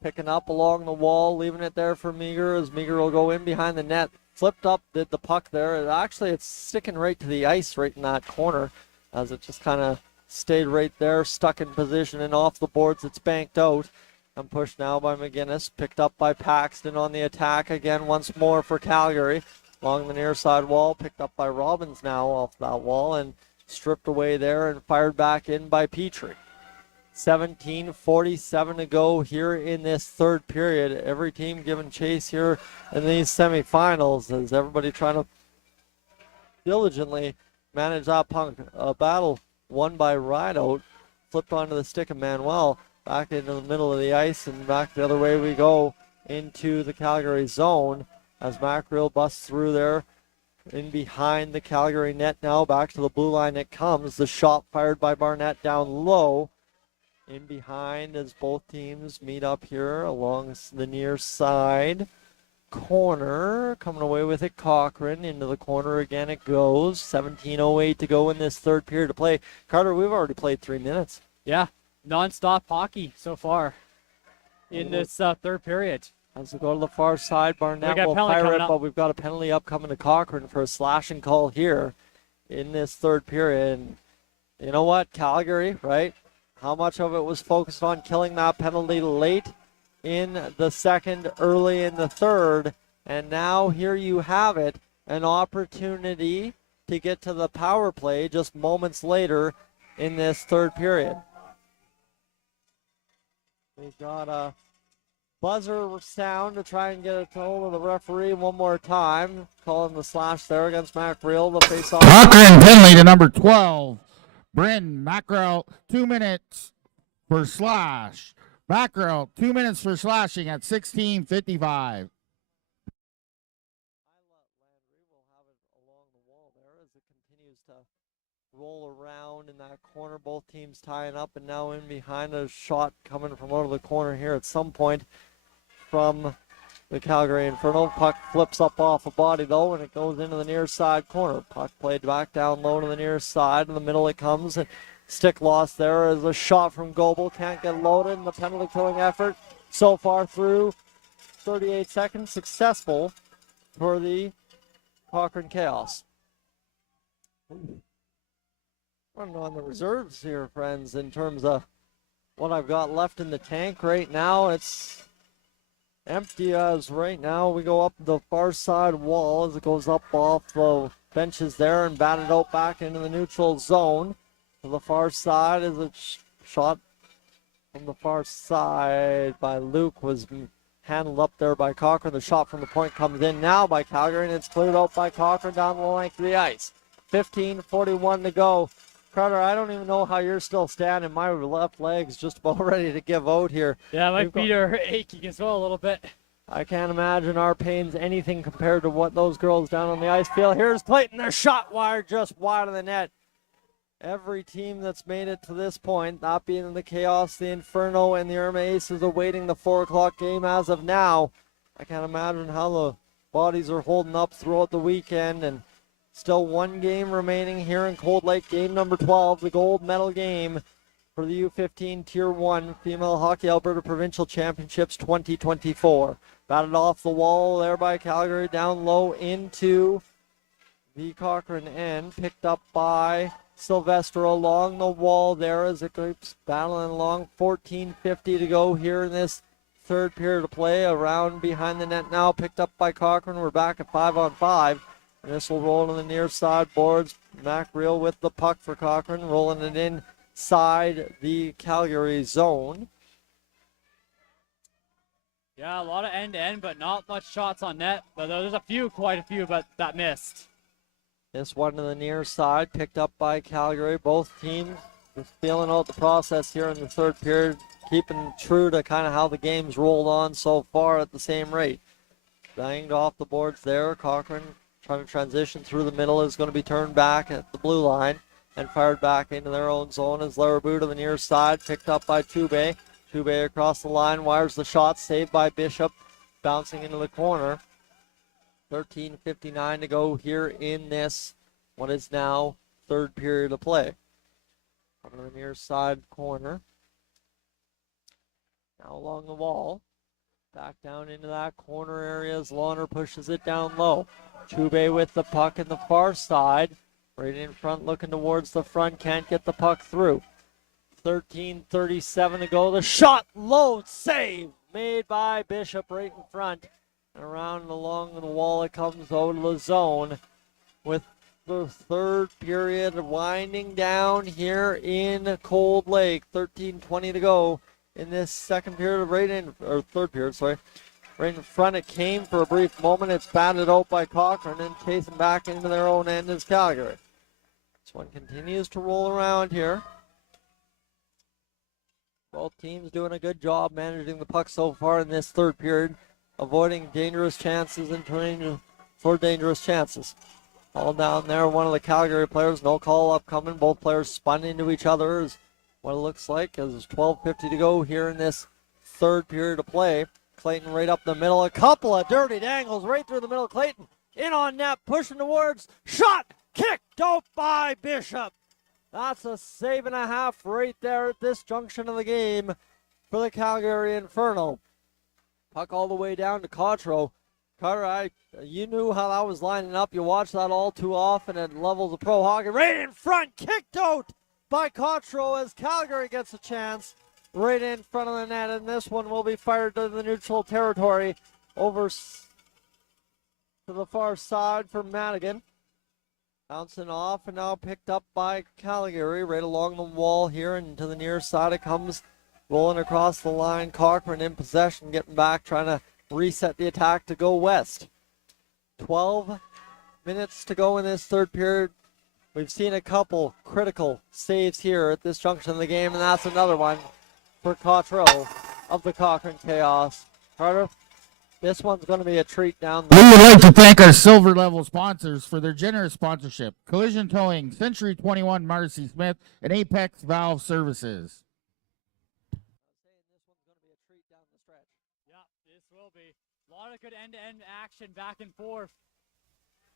picking up along the wall, leaving it there for Meager as Meager will go in behind the net. Flipped up, did the puck there. Actually, it's sticking right to the ice right in that corner as it just kind of stayed right there, stuck in position and off the boards. It's banked out. And pushed now by McGinnis, picked up by Paxton on the attack again once more for Calgary. Along the near side wall, picked up by Robbins now off that wall and stripped away there and fired back in by Petrie. 17:47 to go here in this third period. Every team giving chase here in these semifinals as everybody trying to diligently manage that puck. A battle won by Rideout, flipped onto the stick of Manuel. Back into the middle of the ice and back the other way we go into the Calgary zone as Mackreel busts through there in behind the Calgary net now. Back to the blue line it comes. The shot fired by Barnett down low. In behind as both teams meet up here along the near side corner. Coming away with it, Cochrane. Into the corner again it goes. 17:08 to go in this third period to play. Carter, we've already played 3 minutes. Yeah, non-stop hockey so far in this third period. As we go to the far side, Barnett will penalty fire coming it, up. but we've got a penalty up coming to Cochrane for a slashing call here in this third period. And you know what, Calgary, right? How much of it was focused on killing that penalty late in the second, early in the third, and now here you have it, an opportunity to get to the power play just moments later in this third period. We've got a buzzer sound to try and get a hold of the referee one more time. Calling the slash there against Mackreel. The face-off. Cochrane penalty to number 12. Bryn Mackrell, 2 minutes for slash. Mackrell, 2 minutes for slashing at 16:55. Roll around in that corner, both teams tying up, and now in behind a shot coming from out of the corner here at some point from the Calgary Inferno. Puck flips up off a body though, and it goes into the near side corner. Puck played back down low to the near side. In the middle it comes, and stick loss there as a shot from Goebel. Can't get loaded, and the penalty killing effort so far through 38 seconds successful for the Cochrane Chaos. Running on the reserves here, friends, in terms of what I've got left in the tank right now. It's empty as right now we go up the far side wall as it goes up off the benches there and batted out back into the neutral zone. To the far side is a shot from the far side by Luke, was handled up there by Cochrane. The shot from the point comes in now by Calgary, and it's cleared out by Cochrane down the length of the ice. 15:41 to go. Carter, I don't even know how you're still standing. My left leg's just about ready to give out here. Yeah, my feet are aching as well a little bit. I can't imagine our pain's anything compared to what those girls down on the ice feel. Here's Clayton, their shot wired just wide of the net. Every team that's made it to this point, that being the Chaos, the Inferno, and the Irma Aces, awaiting the 4 o'clock game as of now. I can't imagine how the bodies are holding up throughout the weekend, and still one game remaining here in Cold Lake, game number 12, the gold medal game for the U15 Tier 1 Female Hockey Alberta Provincial Championships 2024. Batted off the wall there by Calgary, down low into the Cochrane end, picked up by Sylvester along the wall there as it keeps battling along. 14:50 to go here in this third period of play. Around behind the net now, picked up by Cochrane. We're back at 5-on-5. And this will roll to the near side boards. Mackreel with the puck for Cochrane, rolling it inside the Calgary zone. Yeah, a lot of end-to-end, but not much shots on net. But there's quite a few, but that missed. This one to the near side, picked up by Calgary. Both teams just feeling out the process here in the third period, keeping true to kind of how the game's rolled on so far at the same rate. Banged off the boards there. Cochrane trying to transition through the middle, is going to be turned back at the blue line and fired back into their own zone as Larabou to the near side, picked up by Toubé. Toubé across the line, wires the shot, saved by Bishop, bouncing into the corner. 13:59 to go here in this, what is now third period of play. On the near side corner. Now along the wall. Back down into that corner area as Lawner pushes it down low. Chube with the puck in the far side. Right in front, looking towards the front. Can't get the puck through. 13:37 to go. The shot low, save made by Bishop right in front. And around and along the wall it comes out of the zone with the third period winding down here in Cold Lake. 13:20 to go in this second period, third period, sorry. Right in front, it came for a brief moment. It's batted out by Cochrane and chasing back into their own end is Calgary. This one continues to roll around here. Both teams doing a good job managing the puck so far in this third period, avoiding dangerous chances and turning for dangerous chances. All down there, one of the Calgary players, no call upcoming. Both players spun into each other is what it looks like as 12:50 to go here in this third period of play. Clayton right up the middle, a couple of dirty dangles right through the middle. Clayton in on net, pushing towards, shot, kicked out by Bishop. That's a save and a half right there at this junction of the game for the Calgary Inferno. Puck all the way down to Cotro. Carter, you knew how that was lining up. You watch that all too often at levels of pro hockey. Right in front, kicked out by Cotro as Calgary gets a chance right in front of the net. And this one will be fired to the neutral territory over to the far side for Madigan. Bouncing off and now picked up by Calgary right along the wall here and to the near side it comes. Rolling across the line, Cochrane in possession, getting back, trying to reset the attack to go west. 12 minutes to go in this third period. We've seen a couple critical saves here at this junction of the game, and that's another one for Cottrell of the Cochrane Chaos. Carter, this one's going to be a treat down there. We would like to thank our silver level sponsors for their generous sponsorship. Collision Towing, Century 21 Marcy Smith, and Apex Valve Services. A lot of good end-to-end action back and forth.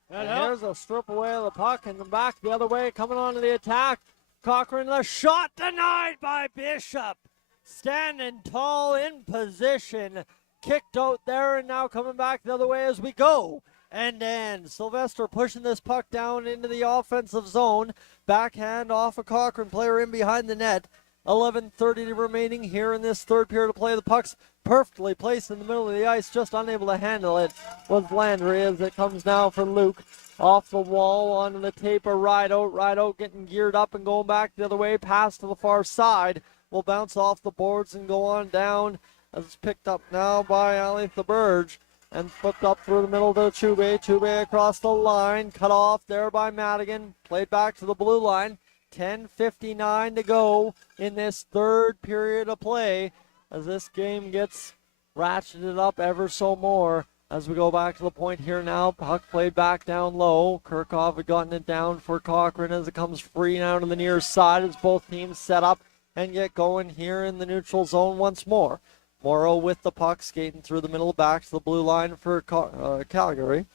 And here's a strip away of the puck and back the other way, coming on to the attack. Cochrane, the shot denied by Bishop. Standing tall in position. Kicked out there and now coming back the other way as we go. And Sylvester pushing this puck down into the offensive zone. Backhand off a Cochrane player in behind the net. 11:30 remaining here in this third period of play. The puck's perfectly placed in the middle of the ice, just unable to handle it was Landry as it comes now for Luke. Off the wall onto the tape, a ride out getting geared up and going back the other way, pass to the far side. Will bounce off the boards and go on down as it's picked up now by Ali Thaberge and flipped up through the middle to Chube. Chube across the line, cut off there by Madigan, played back to the blue line. 10:59 to go in this third period of play as this game gets ratcheted up ever so more as we go back to the point here now. Puck played back down low. Kirchhoff had gotten it down for Cochrane as it comes free now to the near side as both teams set up and get going here in the neutral zone once more. Morrow with the puck skating through the middle back to the blue line for Calgary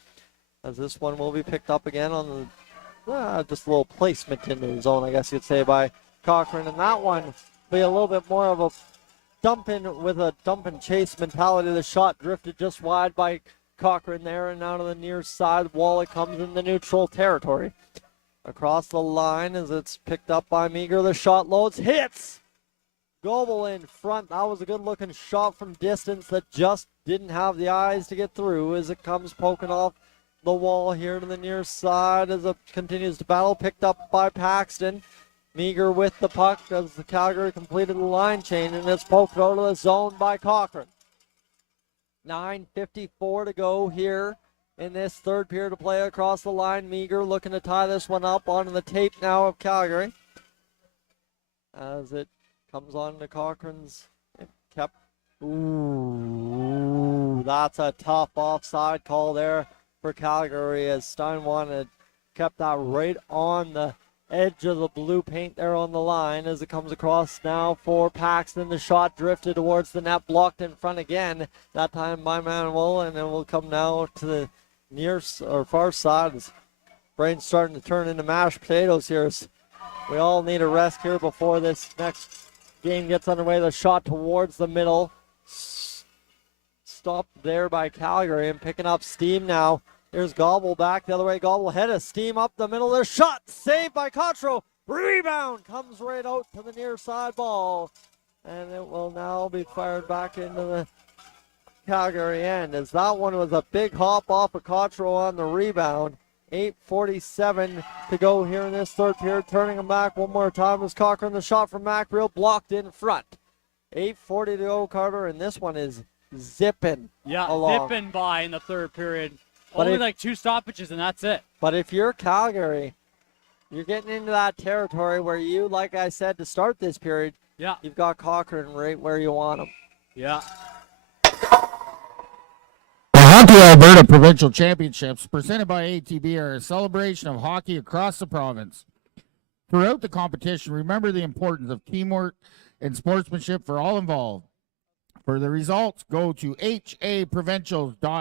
as this one will be picked up again on the just a little placement in the zone, I guess you'd say, by Cochrane. And that one be a little bit more of a dump in with a dump and chase mentality. The shot drifted just wide by Cochrane there, and now to the near side wall it comes in the neutral territory. Across the line as it's picked up by Meager. The shot loads, hits! Goebel in front. That was a good looking shot from distance that just didn't have the eyes to get through as it comes poking off the wall here to the near side as it continues to battle. Picked up by Paxton. Meager with the puck as the Calgary completed the line change, and it's poked out of the zone by Cochrane. 9:54 to go here in this third period of play across the line. Meager looking to tie this one up onto the tape now of Calgary as it comes on to Cochrane's. Ooh, that's a tough offside call there for Calgary as Steinwan had kept that right on the edge of the blue paint there on the line as it comes across now for Paxton. The shot drifted towards the net, blocked in front again, that time by Manuel, and then we'll come now to the near or far side as brain's starting to turn into mashed potatoes here. We all need a rest here before this next game gets underway. The shot towards the middle. Stopped there by Calgary and picking up steam now. Here's Gobble back the other way. Gobble head of steam up the middle. There's shot saved by Cottrell. Rebound comes right out to the near side ball. And it will now be fired back into the Calgary end, as that one was a big hop off of Cottrell on the rebound. 8:47 to go here in this third period. Turning them back one more time was Cochrane. The shot from Macreal blocked in front. 8:40 to go, Carter, and this one is zipping along. Zipping by in the third period. But Only like 2 stoppages and that's it. But if you're Calgary, you're getting into that territory where you, like I said, to start this period, you've got Cochrane right where you want him. Yeah. The Hockey Alberta Provincial Championships, presented by ATB, are a celebration of hockey across the province. Throughout the competition, remember the importance of teamwork and sportsmanship for all involved. For the results, go to haprovincials.ca. Going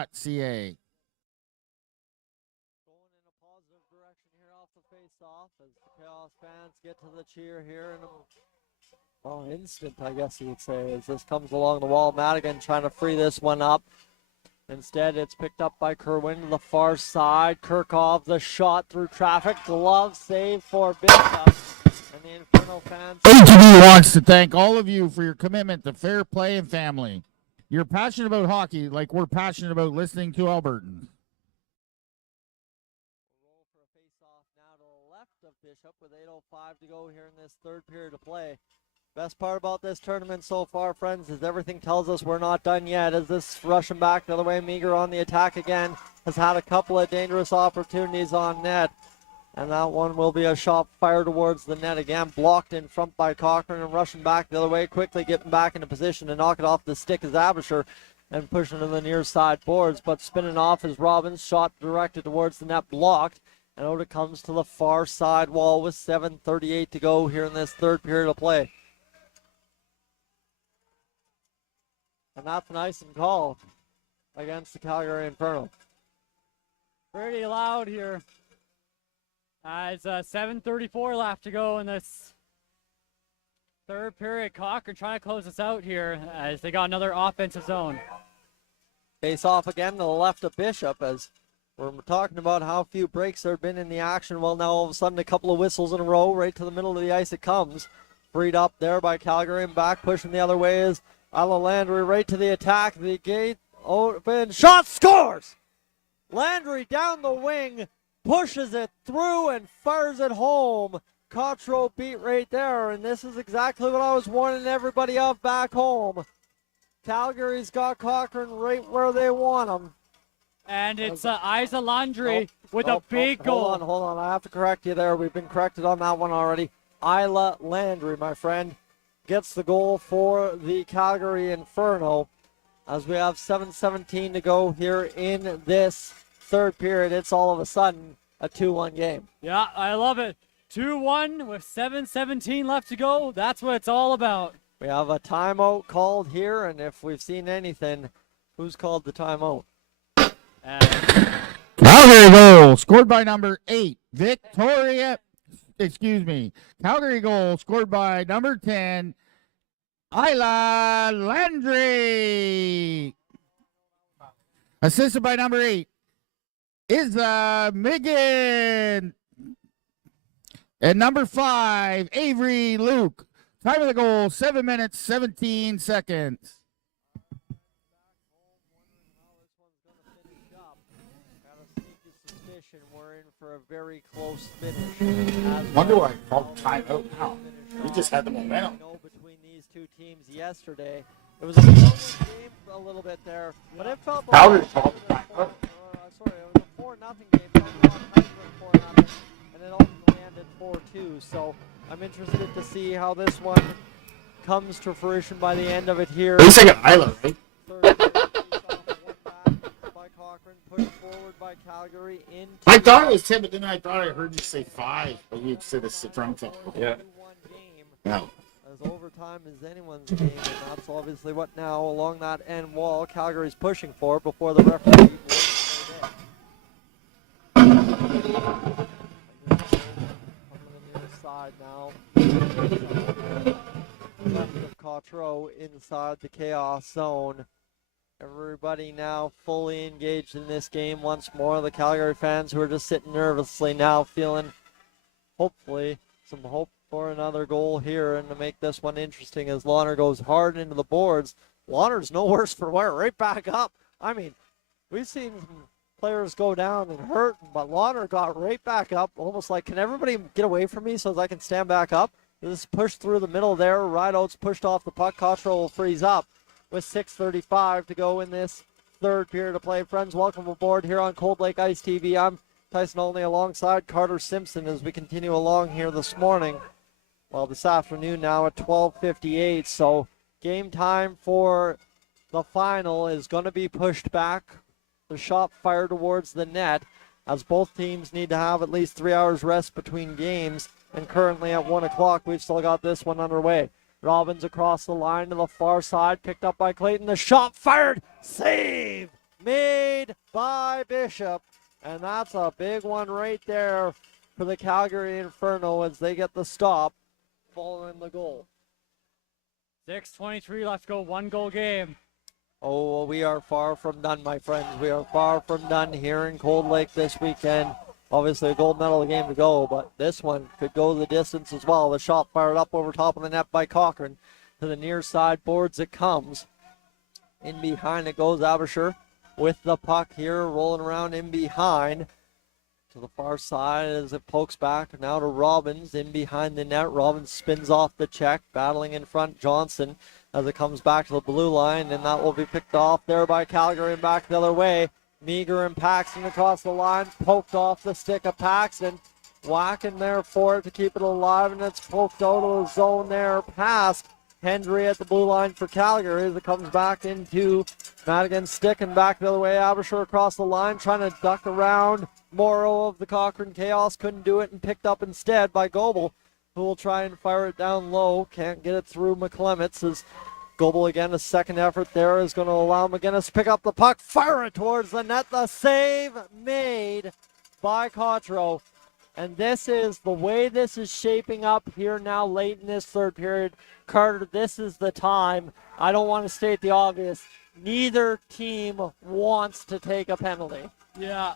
in a positive direction here off the face-off as the Chaos fans get to the cheer here in an instant, I guess you would say, as this comes along the wall. Madigan trying to free this one up. Instead, it's picked up by Kerwin to the far side. Kirkov, the shot through traffic. Glove save for Bishop. And the Inferno fans. ATB wants to thank all of you for your commitment to fair play and family. You're passionate about hockey like we're passionate about listening to Albertans. Roll for a face-off now to the left of Bishop with 8:05 to go here in this third period of play. Best part about this tournament so far, friends, is everything tells us we're not done yet. As this rushing back the other way, Meager on the attack again, has had a couple of dangerous opportunities on net. And that one will be a shot fired towards the net again, blocked in front by Cochrane, and rushing back the other way, quickly getting back into position to knock it off the stick is Abisher and pushing to the near side boards, but spinning off is Robbins, shot directed towards the net, blocked. And out it comes to the far side wall with 7:38 to go here in this third period of play. And that's an icing call against the Calgary Inferno. Pretty loud here. As 7:34 left to go in this third period. Cochrane trying to close us out here as they got another offensive zone. Face off again to the left of Bishop, as we're talking about how few breaks there have been in the action. Well, now all of a sudden a couple of whistles in a row, right to the middle of the ice it comes. Freed up there by Calgary, and back pushing the other way is Ala Landry right to the attack. The gate open, shot, scores! Landry down the wing, pushes it through and fires it home. Cottrell beat right there, and this is exactly what I was warning everybody of back home. Calgary's got Cochrane right where they want him. And it's Isa Landry with a big goal. Hold on. I have to correct you there. We've been corrected on that one already. Isla Landry, my friend, gets the goal for the Calgary Inferno. As we have 7:17 to go here in this third period, it's all of a sudden a 2-1 game. Yeah, I love it. 2-1 with 7:17 left to go. That's what it's all about. We have a timeout called here, and if we've seen anything, who's called the timeout? Calgary goal scored by number 8, Calgary goal scored by number 10, Isla Landry. Assisted by number 8 is Megan. And number 5, Avery Luke. Time of the goal, 7 minutes, 17 seconds. We're in for a very close finish. Wonder why I called timeout now. We just had the momentum. Between these two teams yesterday, it was a close game a little bit there, but it felt like Calgary it was a 4-0 game. It felt a lot tighter than 4-0, and it ultimately ended 4-2. So I'm interested to see how this one comes to fruition by the end of it here. At least I got Isla, right? Pushed forward by Calgary into I thought it was 10, but then I thought I heard you say 5, but you said it's from something. yeah. No. As overtime is anyone's game, and that's obviously what now along that end wall Calgary's pushing for before the referee blows it. Coming to the near side now. Left Cottrell inside the chaos zone. Everybody now fully engaged in this game once more. The Calgary fans who are just sitting nervously now feeling hopefully some hope for another goal here and to make this one interesting as Lawner goes hard into the boards. Lawner's no worse for wear, right back up. I mean, we've seen players go down and hurt, but Lawner got right back up, almost like, can everybody get away from me so that I can stand back up? This is pushed through the middle there. Rideout's pushed off the puck. Cottrell will freeze up with 6:35 to go in this third period of play. Friends, welcome aboard here on Cold Lake Ice TV. I'm Tyson Olney alongside Carter Simpson as we continue along here this morning. Well, this afternoon now at 12:58, so game time for the final is going to be pushed back. The shot fired towards the net as both teams need to have at least 3 hours rest between games. And currently at 1 o'clock, we've still got this one underway. Robbins across the line to the far side, picked up by Clayton. The shot fired, save made by Bishop. And that's a big one right there for the Calgary Inferno as they get the stop following the goal. 6:23 left to go, 1-goal game. Oh, we are far from done, my friends. We are far from done here in Cold Lake this weekend. Obviously a gold medal game to go, but this one could go the distance as well. The shot fired up over top of the net by Cochrane. To the near side boards it comes. In behind it goes Abisher with the puck here, rolling around in behind. To the far side as it pokes back now to Robbins in behind the net. Robbins spins off the check, battling in front Johnson as it comes back to the blue line, and that will be picked off there by Calgary and back the other way. Meager and Paxton across the line, poked off the stick of Paxton. Whacking there for it to keep it alive, and it's poked out of the zone there past Hendry at the blue line for Calgary as it comes back into Madigan's stick and back the other way. Abisher across the line trying to duck around Morrow of the Cochrane Chaos. Couldn't do it and picked up instead by Goebel, who will try and fire it down low. Can't get it through McClements as Goebel again, a second effort there is going to allow McGinnis to pick up the puck, fire it towards the net. The save made by Cottrell. And this is the way this is shaping up here now late in this third period. Carter, this is the time. I don't want to state the obvious. Neither team wants to take a penalty. Yeah.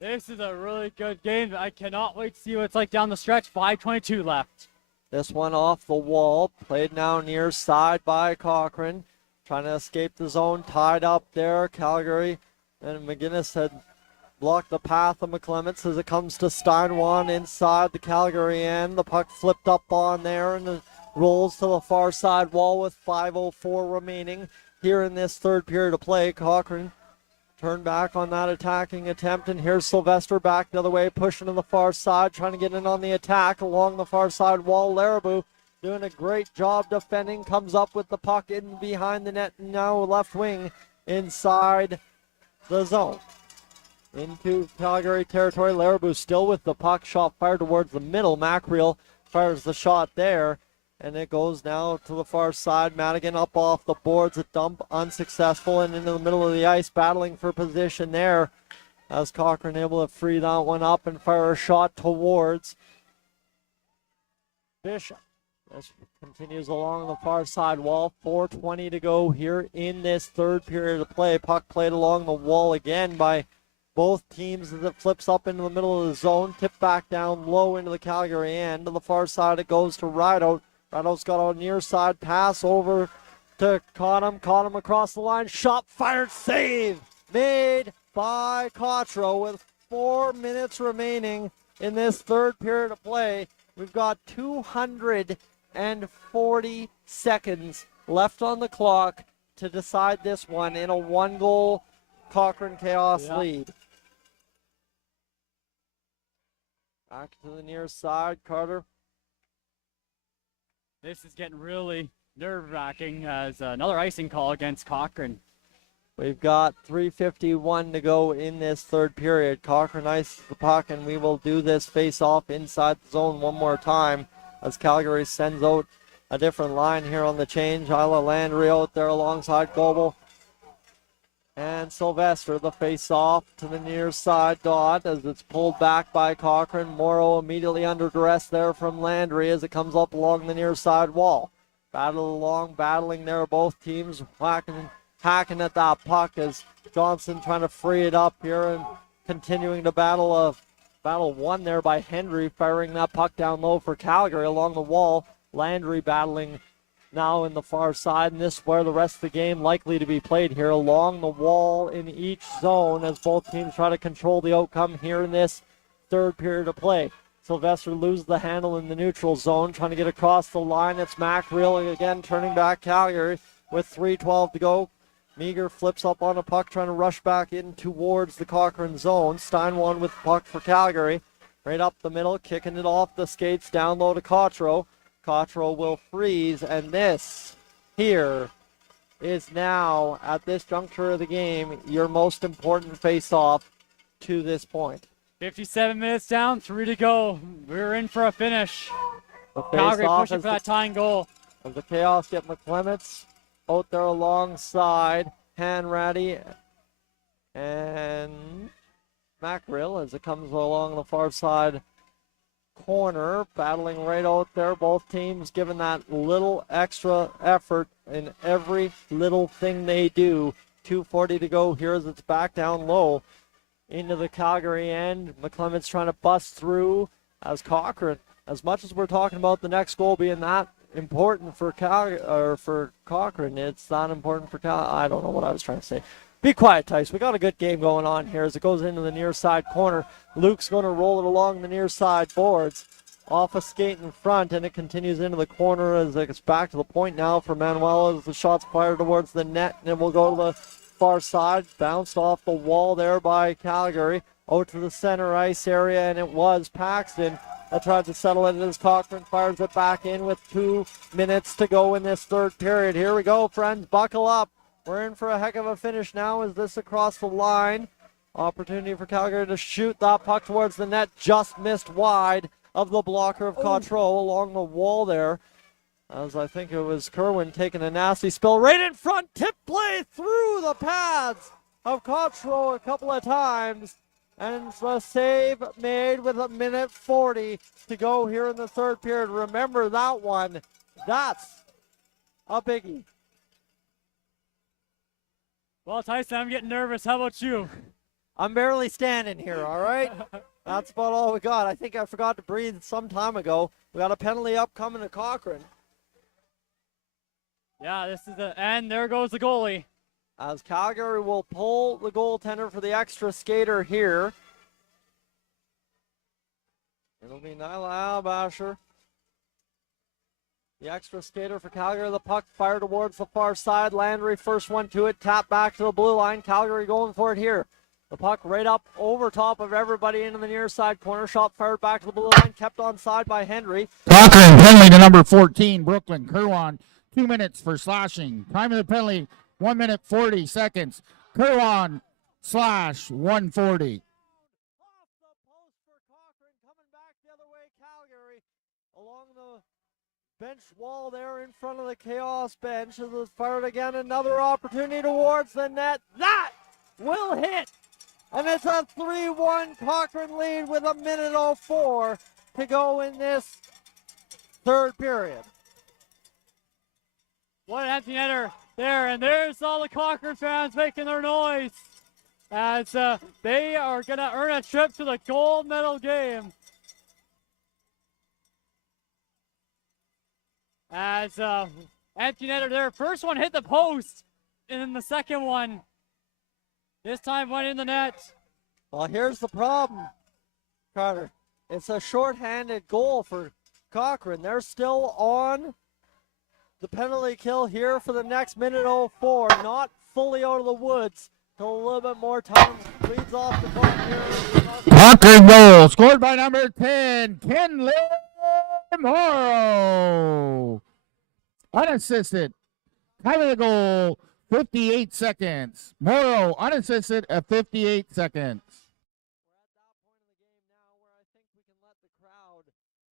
This is a really good game. I cannot wait to see what it's like down the stretch. 5:22 left. This one off the wall, played now near side by Cochrane. Trying to escape the zone, tied up there. Calgary and McGinnis had blocked the path of McClements as it comes to Steinwan inside the Calgary end. The puck flipped up on there and it rolls to the far side wall with 5:04 remaining here in this third period of play. Cochrane turned back on that attacking attempt, and here's Sylvester back the other way, pushing to the far side, trying to get in on the attack along the far side wall. Larabou doing a great job defending, comes up with the puck in behind the net, now left wing inside the zone. Into Calgary territory, Larabou still with the puck, shot fired towards the middle. Mackreel fires the shot there, and it goes now to the far side. Madigan up off the boards, a dump unsuccessful, and into the middle of the ice, battling for position there as Cochrane able to free that one up and fire a shot towards Bishop. This continues along the far side wall. 4:20 to go here in this third period of play. Puck played along the wall again by both teams as it flips up into the middle of the zone. Tipped back down low into the Calgary end. To the far side it goes to Rideout. Rideout's got a near side pass over to Cottam. Cottam across the line. Shot fired. Save made by Cottrell with 4 minutes remaining in this third period of play. We've got 240 seconds left on the clock to decide this one in a 1-goal Cochrane Chaos lead. Back to the near side, Carter. This is getting really nerve-wracking as another icing call against Cochrane. We've got 3:51 to go in this third period. Cochrane ices the puck, and we will do this face-off inside the zone one more time as Calgary sends out a different line here on the change. Isla Landry out there alongside Goebel. And Sylvester, the face-off to the near side dot as it's pulled back by Cochrane. Morrow immediately under duress there from Landry as it comes up along the near side wall. battle along, battling there, both teams hacking at that puck as Johnson trying to free it up here and continuing to battle one there by Hendry, firing that puck down low for Calgary along the wall. Landry battling now in the far side, and this is where the rest of the game likely to be played here, along the wall in each zone as both teams try to control the outcome here in this third period of play. Sylvester loses the handle in the neutral zone, trying to get across the line. It's Mackreel again turning back Calgary with 3:12 to go. Meager flips up on a puck, trying to rush back in towards the Cochrane zone. Steinwan with the puck for Calgary. Right up the middle, kicking it off the skates, down low to Cottrell. Cottrell will freeze, and this here is now, at this juncture of the game, your most important face-off to this point. 57 minutes down, 3 to go. We're in for a finish. The Calgary face-off pushing for that tying goal. As the Chaos get McClements out there alongside Hanratty and Mackreel as it comes along the far side corner, battling right out there. Both teams giving that little extra effort in every little thing they do. 2:40 to go here as it's back down low into the Calgary end. McClements trying to bust through as Cochrane. As much as we're talking about the next goal being that important for Cochrane, it's not important for I don't know what I was trying to say. Be quiet, Tice. We got a good game going on here as it goes into the near side corner. Luke's going to roll it along the near side boards. Off a skate in front, and it continues into the corner as it gets back to the point now for Manuel as the shot's fired towards the net, and it will go to the far side. Bounced off the wall there by Calgary. Out to the center ice area, and it was Paxton that tried to settle it as Cochrane fires it back in with 2 minutes to go in this third period. Here we go, friends. Buckle up. We're in for a heck of a finish now as this across the line. Opportunity for Calgary to shoot that puck towards the net. Just missed wide of the blocker of Cottrell along the wall there. As I think it was Kerwin taking a nasty spill right in front. Tip play through the pads of Cottrell a couple of times. And the save made with 1:40 to go here in the third period. Remember that one. That's a biggie. Well, Tyson, I'm getting nervous. How about you? I'm barely standing here, all right? That's about all we got. I think I forgot to breathe some time ago. We got a penalty upcoming to Cochrane. Yeah, this is the end. There goes the goalie. As Calgary will pull the goaltender for the extra skater here. It'll be Nyla Albasher. The extra skater for Calgary. The puck fired towards the far side. Landry first one to it. Tap back to the blue line. Calgary going for it here. The puck right up over top of everybody into the near side corner. Shot fired back to the blue line. Kept on side by Henry. Cochrane penalty to number 14, Brooklyn Kerwan. 2 minutes for slashing. Time of the penalty, 1 minute 40 seconds. Kerwan slash 140. Off the post for Cochrane. Coming back the other way, Calgary. Along the bench wall there in front of the Chaos bench. As it's fired again. Another opportunity towards the net. That will hit. And it's a 3-1 Cochrane lead with 1:04 to go in this third period. What an empty netter there. And there's all the Cochrane fans making their noise as they are going to earn a trip to the gold medal game. As empty netter there. First one hit the post, and then the second one this time went in the net. Well, here's the problem, Carter. It's a shorthanded goal for Cochrane. They're still on the penalty kill here for the next 1:04. Not fully out of the woods till a little bit more time leads off the clock here. Cochrane goal scored by number 10, Kenley Morrow. Unassisted. Time of the goal, 58 seconds. Morrow unassisted at 58 seconds. We're at that point of the game now where I think we can let the crowd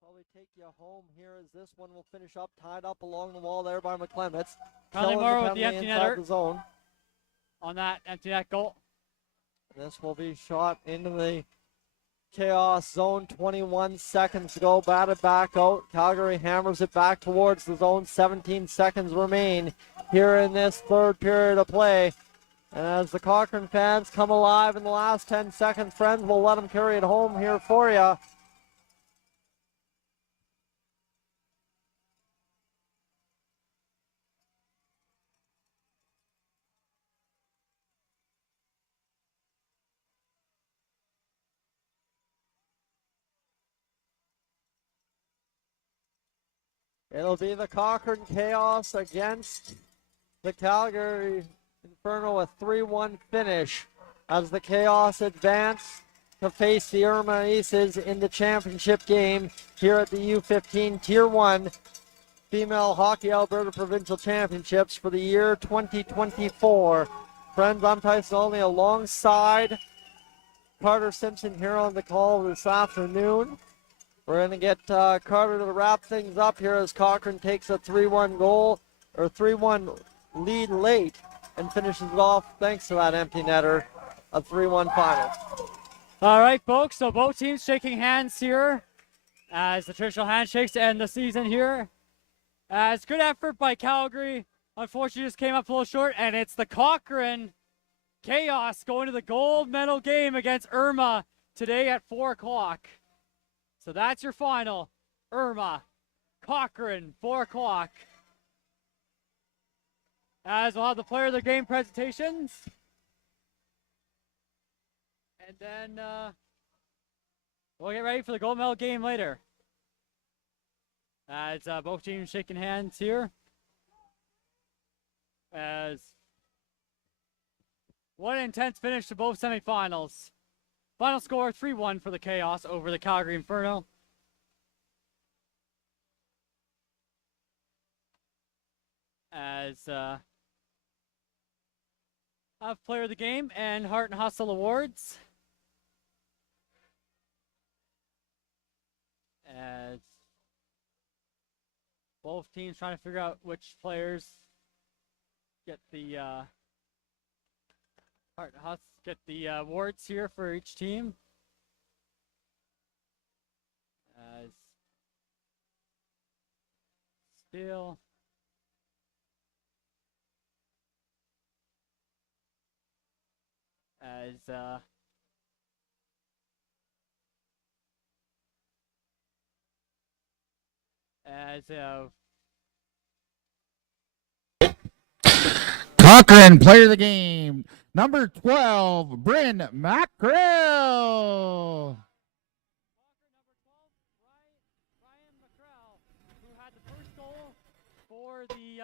probably take you home here as this one will finish up tied up along the wall there by McClements. Conley Killing Morrow with the penalty empty inside netter the zone. on that empty net goal. This will be shot into the Chaos zone, 21 seconds to go. Batted back out. Calgary hammers it back towards the zone. 17 seconds remain here in this third period of play. And as the Cochrane fans come alive in the last 10 seconds, friends, we'll let them carry it home here for you. It'll be the Cochrane Chaos against the Calgary Inferno, a 3-1 finish as the Chaos advance to face the Irma Aces in the championship game here at the U15 Tier 1 Female Hockey Alberta Provincial Championships for the year 2024. Friends, I'm Tyson Olney alongside Carter Simpson here on the call this afternoon. We're going to get Carter to wrap things up here as Cochrane takes a 3-1 goal, or 3-1 lead late and finishes it off thanks to that empty netter, a 3-1 final. All right, folks, so both teams shaking hands here as the traditional handshakes to end the season here. As good effort by Calgary, unfortunately just came up a little short, and it's the Cochrane Chaos going to the gold medal game against Irma today at 4 o'clock. So that's your final. Irma, Cochrane, 4 o'clock. As we'll have the player of the game presentations. And then we'll get ready for the gold medal game later. As both teams shaking hands here. As what an intense finish to both semifinals. Final score 3-1 for the Chaos over the Calgary Inferno. As have player of the game and Heart and Hustle awards. As both teams trying to figure out which players get the Heart and Hustle, get the awards here for each team. As still as Cochrane, player of the game, number 12, Bryn Mackrell. who had the first goal for the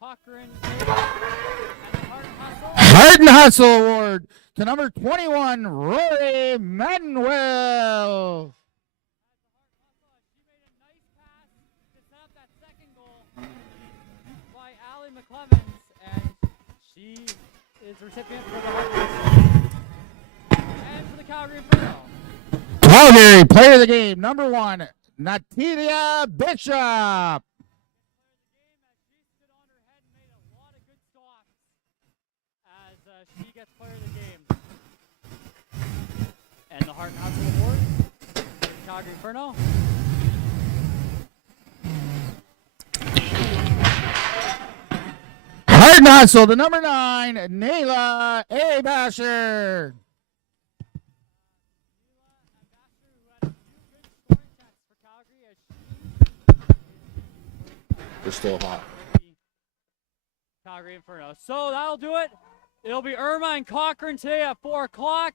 Cochrane and the Heart and Hustle. Heart and Hustle award to number 21, Rory Manuel. She made a nice pass to set up that second goal by Allie McClemens, and she is the recipient for the Heart and Hustle. And for the Calgary Inferno. Calgary, player of the game, number 1, Natalia Bishop. She gets player of the game. And the Heart and Hustle award for the Calgary Inferno. Heart and Hustle, the number 9, Nayla A. Basher. They're still hot. Calgary Inferno. So that'll do it. It'll be Irma and Cochrane today at 4 o'clock.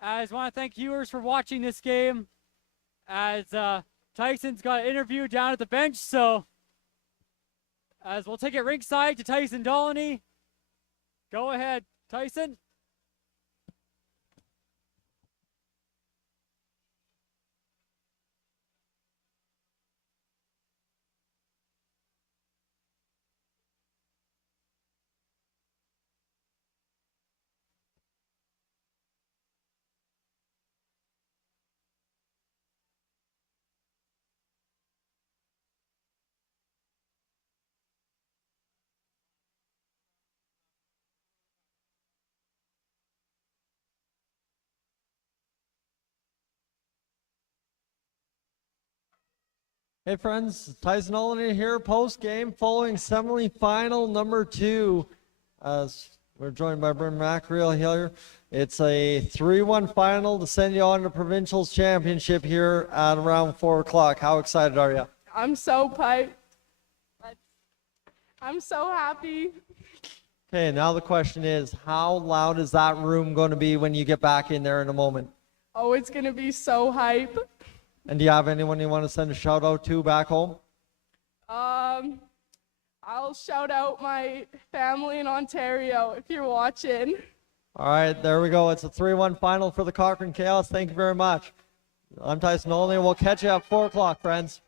I just want to thank viewers for watching this game. As Tyson's got an interview down at the bench, so as we'll take it ringside to Tyson Dolany. Go ahead, Tyson. Hey friends, Tyson Olney here, post-game following semi-final number 2. As we're joined by Bryn Mackerel here. It's a 3-1 final to send you on to Provincials Championship here at around 4 o'clock. How excited are you? I'm so piped. I'm so happy. Okay, now the question is, how loud is that room going to be when you get back in there in a moment? Oh, it's going to be so hype. And do you have anyone you want to send a shout out to back home? I'll shout out my family in Ontario if you're watching. All right, there we go. It's a 3-1 final for the Cochrane Chaos. Thank you very much. I'm Tyson Olney. We'll catch you at 4 o'clock, friends.